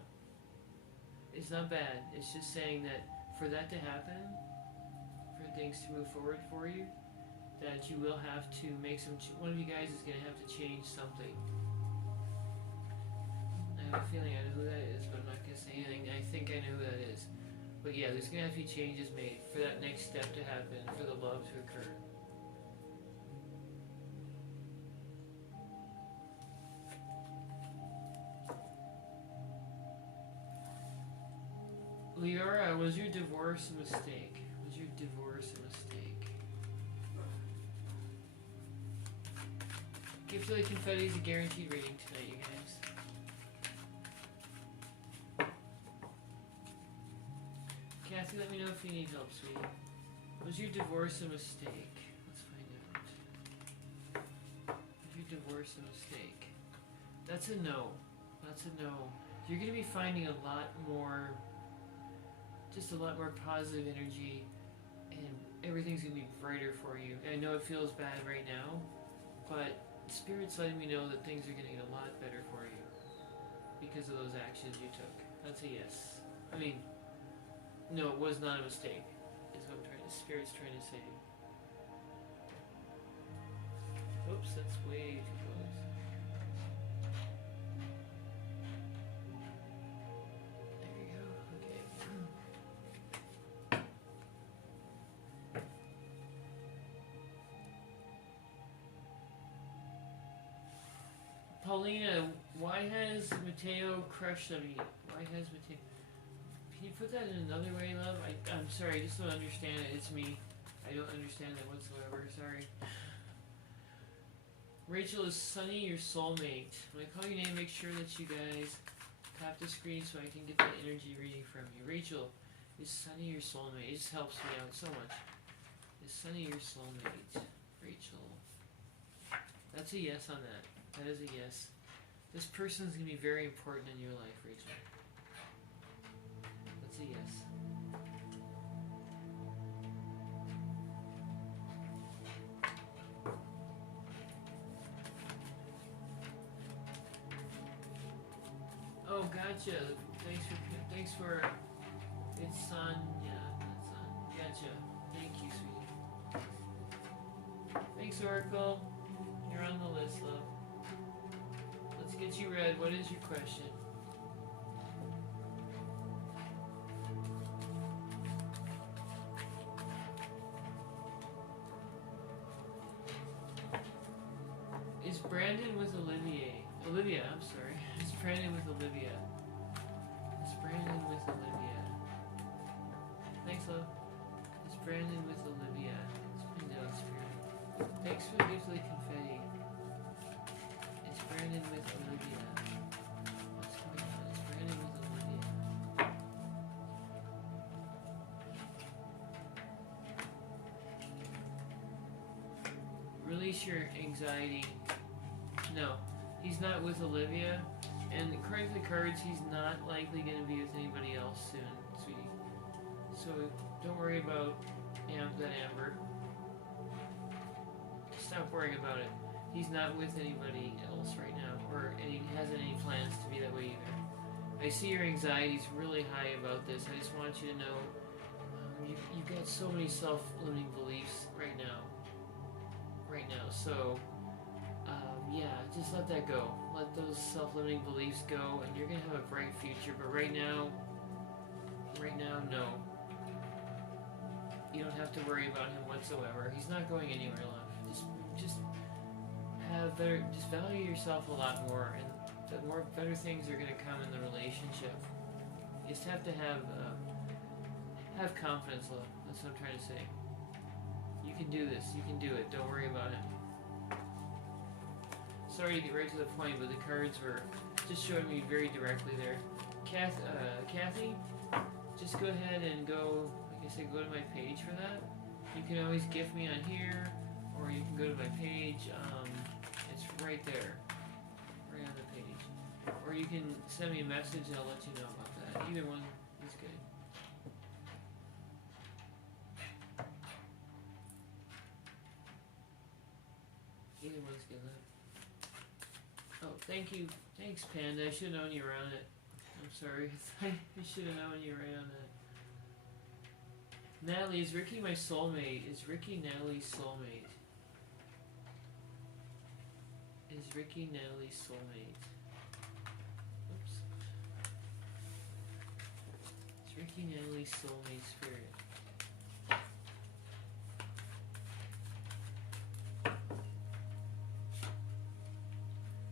It's not bad. It's just saying that for that to happen, for things to move forward for you, that you will have to make some... one of you guys is going to have to change something. I have a feeling I know who that is, but I'm not going to say anything. I think I know who that is. But yeah, there's going to have to be changes made for that next step to happen, for the love to occur. Leora, was your divorce a mistake? Was your divorce a mistake? Gift of the Confetti is a guaranteed reading tonight, you guys. Kathy, let me know if you need help, sweetie. Was your divorce a mistake? Let's find out. Was your divorce a mistake? That's a no. That's a no. You're going to be finding a lot more... just a lot more positive energy, and everything's going to be brighter for you. I know it feels bad right now, but Spirit's letting me know that things are going to get a lot better for you because of those actions you took. That's a yes. I mean, no, it was not a mistake, is what Spirit's trying to say. Oops, that's way too close. There you go. Okay. Paulina, why has Mateo crushed on me? Why has Mateo... Can you put that in another way, love? I'm sorry, I just don't understand it. It's me. I don't understand that whatsoever. Sorry. Rachel, is Sunny your soulmate? When I call your name, make sure that you guys tap the screen so I can get that energy reading from you. Rachel, is Sunny your soulmate? It just helps me out so much. Is Sunny your soulmate? Rachel. That's a yes on that. That is a yes. This person is going to be very important in your life, Rachel. That's a yes. Oh, gotcha. Thanks for. It's Son. Yeah, that's Son. Gotcha. Thank you, sweetie. Thanks, Oracle. You're on the list, love. Let's get you read. What is your question? Is Brandon with Olivia, I'm sorry. Is Brandon with Olivia? Is Brandon with Olivia? Thanks, love. Is Brandon with Olivia? It's been down, Spirit. Thanks for the gift of the confetti. Is Brandon with Olivia? What's going on? Is Brandon with Olivia? Release your anxiety. No, he's not with Olivia, and according to the cards, he's not likely going to be with anybody else soon, sweetie. So don't worry about that Amber. Stop worrying about it. He's not with anybody else right now, or he hasn't any plans to be that way either. I see your anxiety's really high about this. I just want you to know you've got so many self-limiting beliefs right now. So yeah, just let that go. Let those self-limiting beliefs go, and you're gonna have a bright future. But right now, no. You don't have to worry about him whatsoever. He's not going anywhere, love. Just value yourself a lot more, and the better things are gonna come in the relationship. You just have to have confidence, love. That's what I'm trying to say. You can do this. You can do it. Don't worry about it. Sorry to get right to the point, but the cards were just showing me very directly there. Kathy, just go ahead and go, like I said, go to my page for that. You can always gift me on here, or you can go to my page. It's right there, right on the page. Or you can send me a message and I'll let you know about that. Either one is good. Either one's good, love. Oh, thank you. Thanks, Panda. I should have known you were on it. I'm sorry. I should have known you were right on that. Natalie, is Ricky my soulmate? Is Ricky Natalie's soulmate? Is Ricky Natalie's soulmate? Oops. Is Ricky Natalie's soulmate spirit?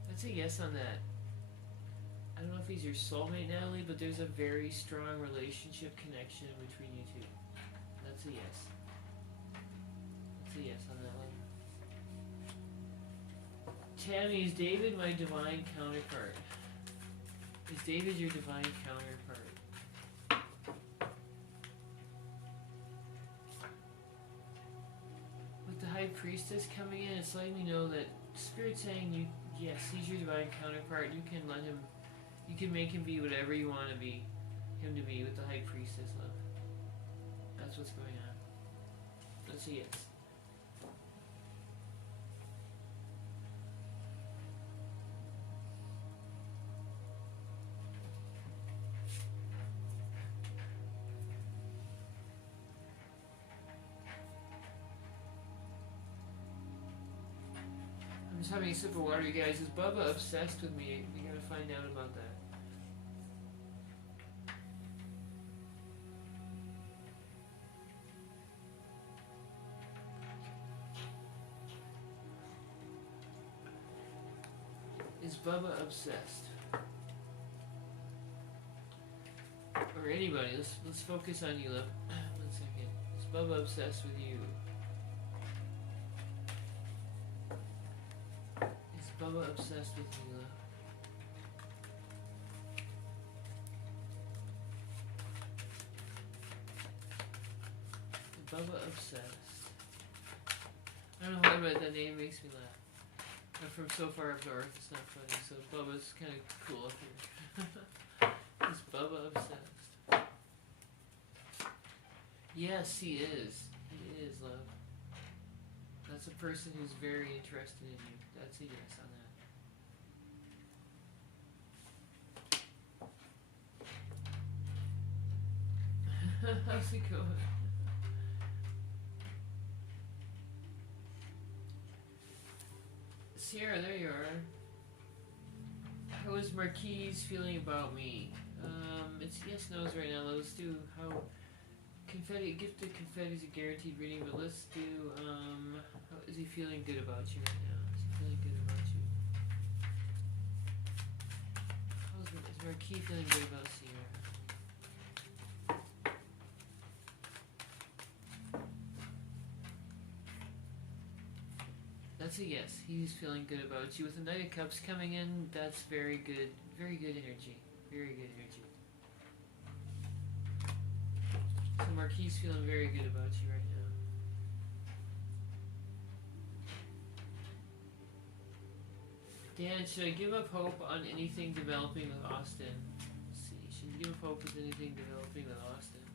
That's a yes on that. I don't know if he's your soulmate, Natalie, but there's a very strong relationship connection between you two. That's a yes. That's a yes on that one. Tammy, is David my divine counterpart? Is David your divine counterpart? With the High Priestess coming in, it's letting me know that Spirit's saying you, yes, he's your divine counterpart. You can let him, you can make him be whatever you want to be, him to be with the High Priestess, love. That's what's going on. Let's see it. I'm just having a sip of water, you guys. Is Bubba obsessed with me? We gotta find out about that. Is Bubba obsessed? Or anybody? Let's focus on you, love. 1 second. Is Bubba obsessed with you? Is Bubba obsessed with you, love? Is Bubba obsessed? I don't know why, but that name makes me laugh. I'm from so far up north, it's not funny, so Bubba's kind of cool up here. Is Bubba obsessed? Yes, he is. He is, love. That's a person who's very interested in you. That's a yes on that. How's it going? Sierra, there you are. How is Marquise feeling about me? It's yes, no's right now. Let's do how confetti. Gift of confetti is a guaranteed reading, but let's do how is he feeling good about you right now? Is he feeling good about you? Is Marquise feeling good about Sierra? That's a yes. He's feeling good about you. With the Knight of Cups coming in, that's very good. Very good energy. Very good energy. So Marquis feeling very good about you right now. Dan, should I give up hope on anything developing with Austin? Let's see. Should I give up hope with anything developing with Austin?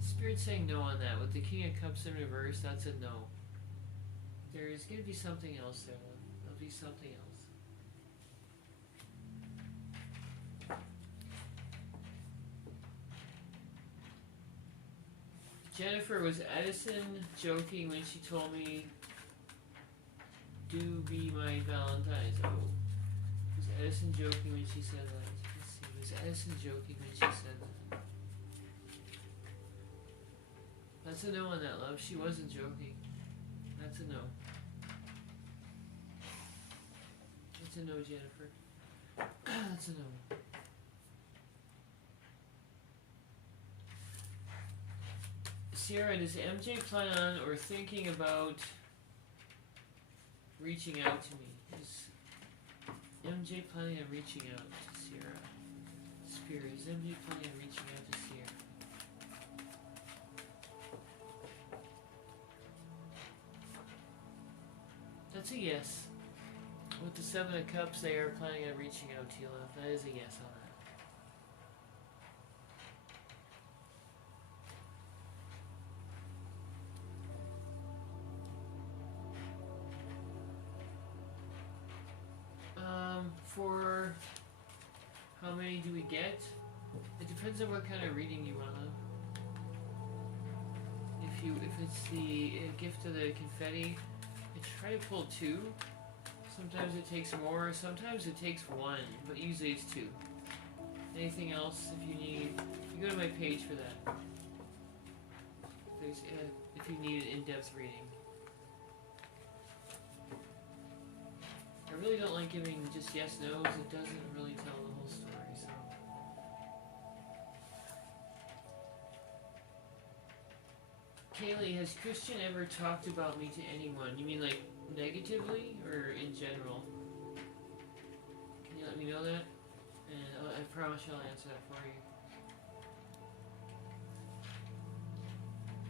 Spirit saying no on that. With the King of Cups in reverse, that's a no. There's going to be something else there. There'll be something else. Jennifer, was Edison joking when she told me, do be my Valentine's? Oh. Was Edison joking when she said that? Let's see. Was Edison joking when she said that? That's a no on that, love. She wasn't joking. That's a no. That's a no, Jennifer. That's a no. Sierra, does MJ plan on or thinking about reaching out to me? Is MJ planning on reaching out to Sierra? Spirit, is MJ planning on reaching out to Sierra? That's a yes. With the Seven of Cups, they are planning on reaching out to you, love. That is a yes on that. For how many do we get? It depends on what kind of reading you want. If it's the gift of the confetti, I try to pull 2. Sometimes it takes more, sometimes it takes 1, but usually it's 2. Anything else, if you need, you go to my page for that. There's, if you need an in-depth reading. I really don't like giving just yes, no's. It doesn't really tell the whole story, so. Kaylee, has Christian ever talked about me to anyone? You mean like negatively or in general? Can you let me know that? And I promise you I'll answer that for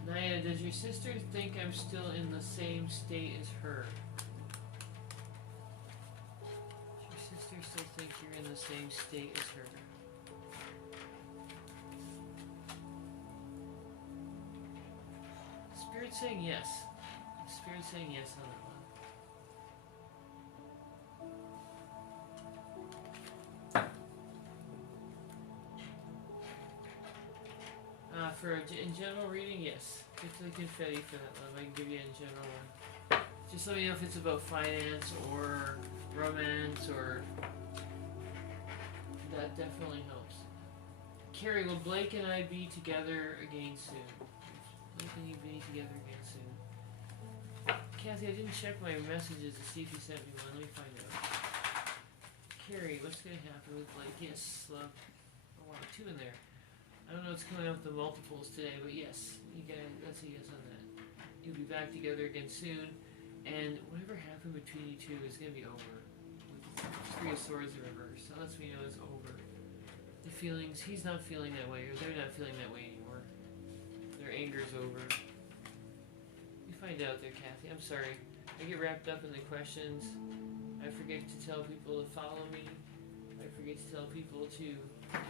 you. Naya, does your sister think I'm still in the same state as her? Does your sister still think you're in the same state as her? Spirit saying yes. Spirit saying yes on that one. For in general reading, yes. Get to the confetti for that love. I can give you a general one. Just let me know if it's about finance or romance or... That definitely helps. Carrie, will Blake and I be together again soon? meet together again soon. Kathy, I didn't check my messages to see if you sent me one. Let me find out. Carrie, what's gonna happen with Blake? Yes, love. Oh wow, 2 in there. I don't know what's coming up with the multiples today, but yes, you guys, that's a yes on that. You'll be back together again soon, and whatever happened between you two is gonna be over. With the 3 of Swords in reverse, that lets me know it's over. The feelings, he's not feeling that way, or they're not feeling that way anymore. Their anger's over. You find out there, Kathy. I'm sorry. I get wrapped up in the questions. I forget to tell people to follow me. I forget to tell people to tap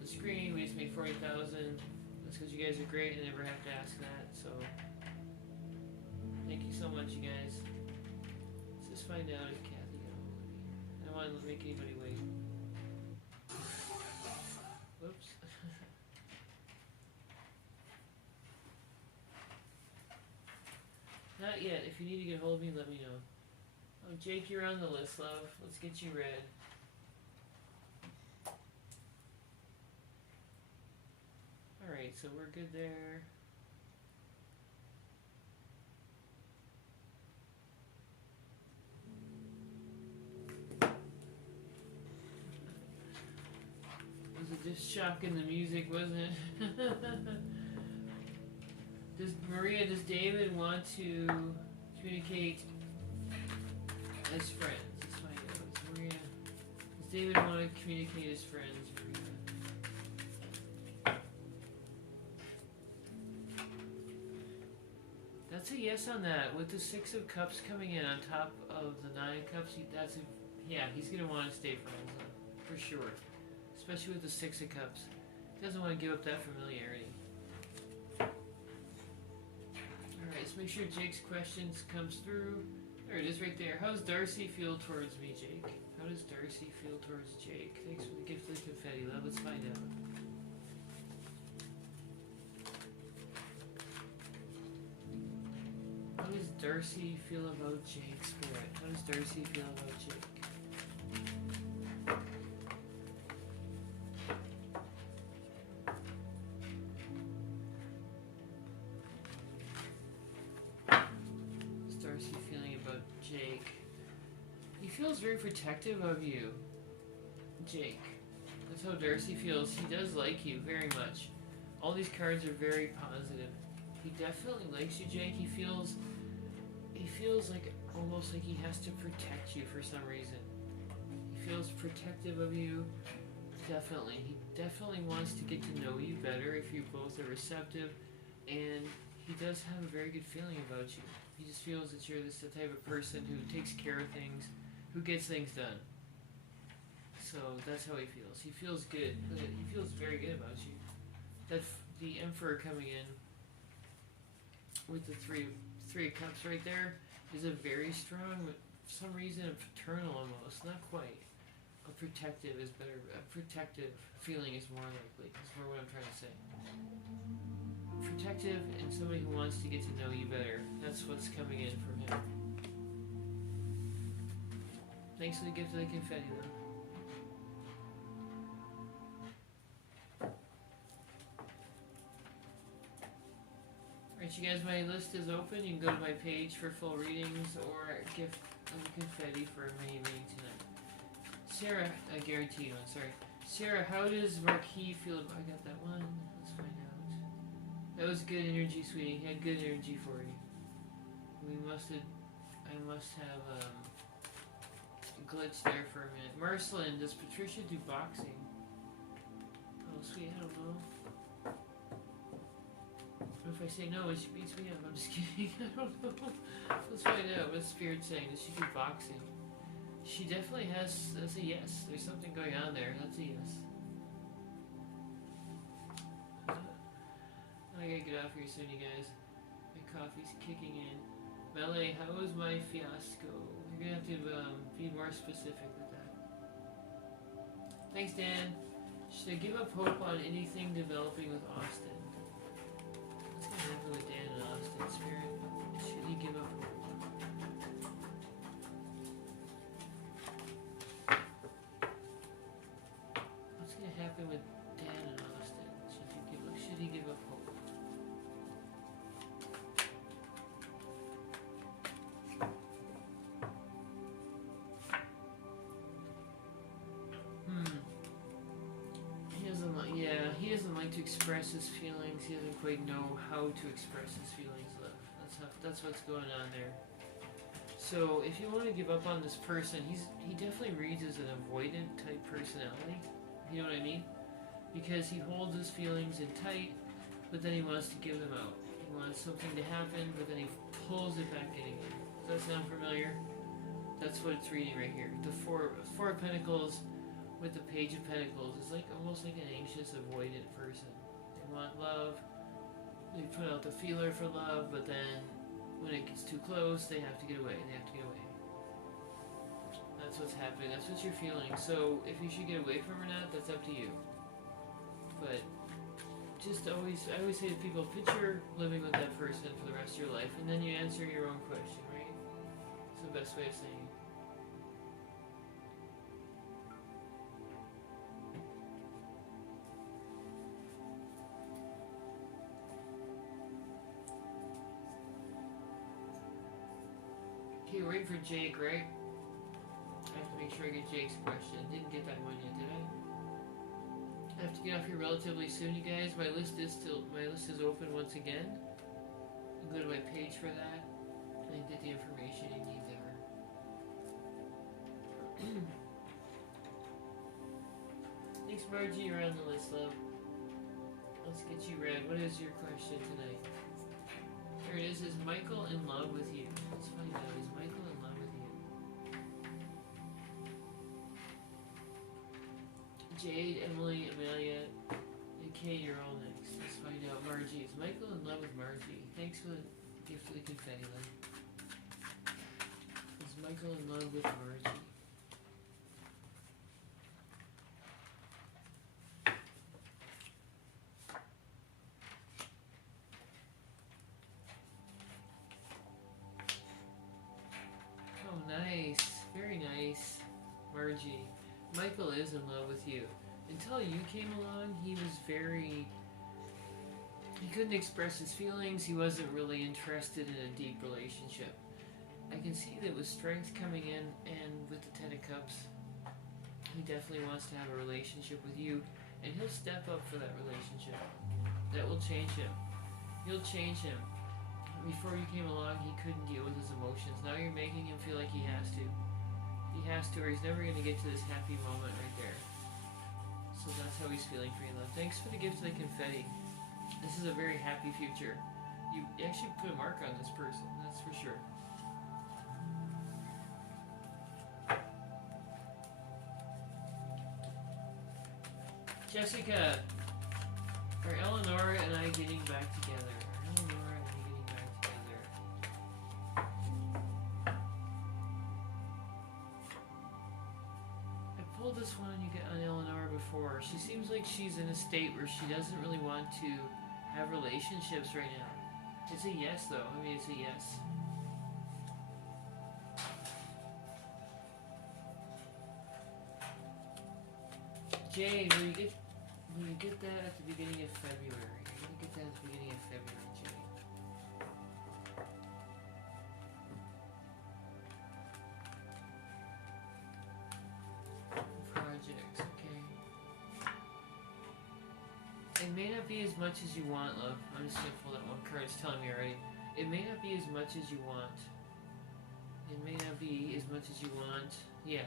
the screen. We just made 40,000. That's because you guys are great and never have to ask that. So, thank you so much, you guys. Let's just find out if Kathy got hold of me. I don't want to make anybody wait. Whoops. Not yet. If you need to get hold of me, let me know. Oh, Jake, you're on the list, love. Let's get you read. Alright, so we're good there. Was it just shocking the music, wasn't it? Does David want to communicate as friends? Let's find out. Does David want to communicate as friends, Maria? That's a yes on that. With the 6 of Cups coming in on top of the 9 of Cups, yeah, he's going to want to stay friends, for sure. Especially with the 6 of Cups. He doesn't want to give up that familiarity. Alright, let's make sure Jake's questions comes through. There it is right there. How does Darcy feel towards me, Jake? How does Darcy feel towards Jake? Thanks for the gift of the confetti, love. Let's find out. How does Darcy feel about Jake, Spirit? How does Darcy feel about Jake? He feels very protective of you, Jake. That's how Darcy feels. He does like you very much. All these cards are very positive. He definitely likes you, Jake. He feels like almost like he has to protect you for some reason. He feels protective of you. Definitely. He definitely wants to get to know you better if you both are receptive, and he does have a very good feeling about you. He just feels that you're the type of person who takes care of things, who gets things done. So that's how he feels. He feels good. He feels very good about you. That the Emperor coming in with the three of Cups right there is a very strong, for some reason, a paternal almost, not quite. A protective is better. A protective feeling is more likely. That's more what I'm trying to say. Protective and somebody who wants to get to know you better. That's what's coming in from him. Thanks for the gift of the confetti, though. Alright, you guys, my list is open. You can go to my page for full readings or gift of the confetti for a mini reading tonight. Sarah, I guarantee you, I'm sorry. Sarah, how does Marquis feel about... I got that one. Let's find out. That was good energy, sweetie. He had good energy for you. I must have, glitched there for a minute. Marceline, does Patricia do boxing? Oh, sweet, I don't know. What if I say no and she beats me up? I'm just kidding. I don't know. Let's find out what Spirit's saying. Does she do boxing? She definitely has. That's a yes. There's something going on there. That's a yes. I gotta get off here soon, you guys. My coffee's kicking in. Melee, how was my fiasco? You're gonna have to be more specific with that. Thanks, Dan. Should I give up hope on anything developing with Austin? What's gonna happen with Dan and Austin, Spirit? Should he give up hope? What's gonna happen with Dan and Austin? Should he give up hope? to express his feelings. He doesn't quite know how to express his feelings, love. That's what's going on there. So if you want to give up on this person, he definitely reads as an avoidant type personality. You know what I mean? Because he holds his feelings in tight, but then he wants to give them out. He wants something to happen, but then he pulls it back in again. Does that sound familiar? That's what it's reading right here. The four of Pentacles with the Page of Pentacles is like almost like an anxious, avoidant person. They want love. They put out the feeler for love, but then when it gets too close, they have to get away. They have to get away. That's what's happening. That's what you're feeling. So if you should get away from her or not, that's up to you. But just always, I always say to people, picture living with that person for the rest of your life, and then you answer your own question, right? It's the best way of saying it. Okay, we're waiting for Jake, right? I have to make sure I get Jake's question. Didn't get that one yet, did I? I have to get off here relatively soon, you guys. My list is open once again. You go to my page for that and get the information you need there. Thanks, Margie. You're on the list, love. Let's get you read. What is your question tonight? There it is. Is Michael in love with you? Let's find out. Is Michael in love with you? Jade, Emily, Amelia, and Kay, you're all next. Let's find out. Margie. Is Michael in love with Margie? Thanks for the gift of the confetti, love. Is Michael in love with Margie? Nice, very nice, Margie. Michael is in love with you. Until you came along, he couldn't express his feelings. He wasn't really interested in a deep relationship. I can see that with strength coming in and with the Ten of Cups, he definitely wants to have a relationship with you, and he'll step up for that relationship. That will change him. You'll change him. Before you came along, he couldn't deal with his emotions. Now you're making him feel like he has to. He has to, or he's never going to get to this happy moment right there. So that's how he's feeling for you, love. Thanks for the gift of the confetti. This is a very happy future. You actually put a mark on this person, that's for sure. Jessica, are Eleanor and I getting back together? This one you get on Eleanor before. She seems like she's in a state where she doesn't really want to have relationships right now. It's a yes, though. I mean, it's a yes. Jay, will you get that at the beginning of February? You're gonna get that at the beginning of February, Jay. It may not be as much as you want, love. I'm just gonna pull that one card. It's telling me already. It may not be as much as you want. It may not be as much as you want. Yeah.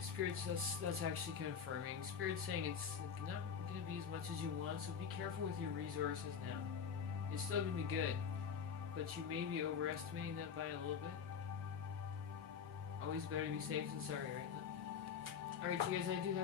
Spirit's, that's actually confirming. Spirit's saying it's not gonna be as much as you want, so be careful with your resources now. It's still gonna be good, but you may be overestimating that by a little bit. Always better to be safe than sorry, right? Alright, you guys, I do have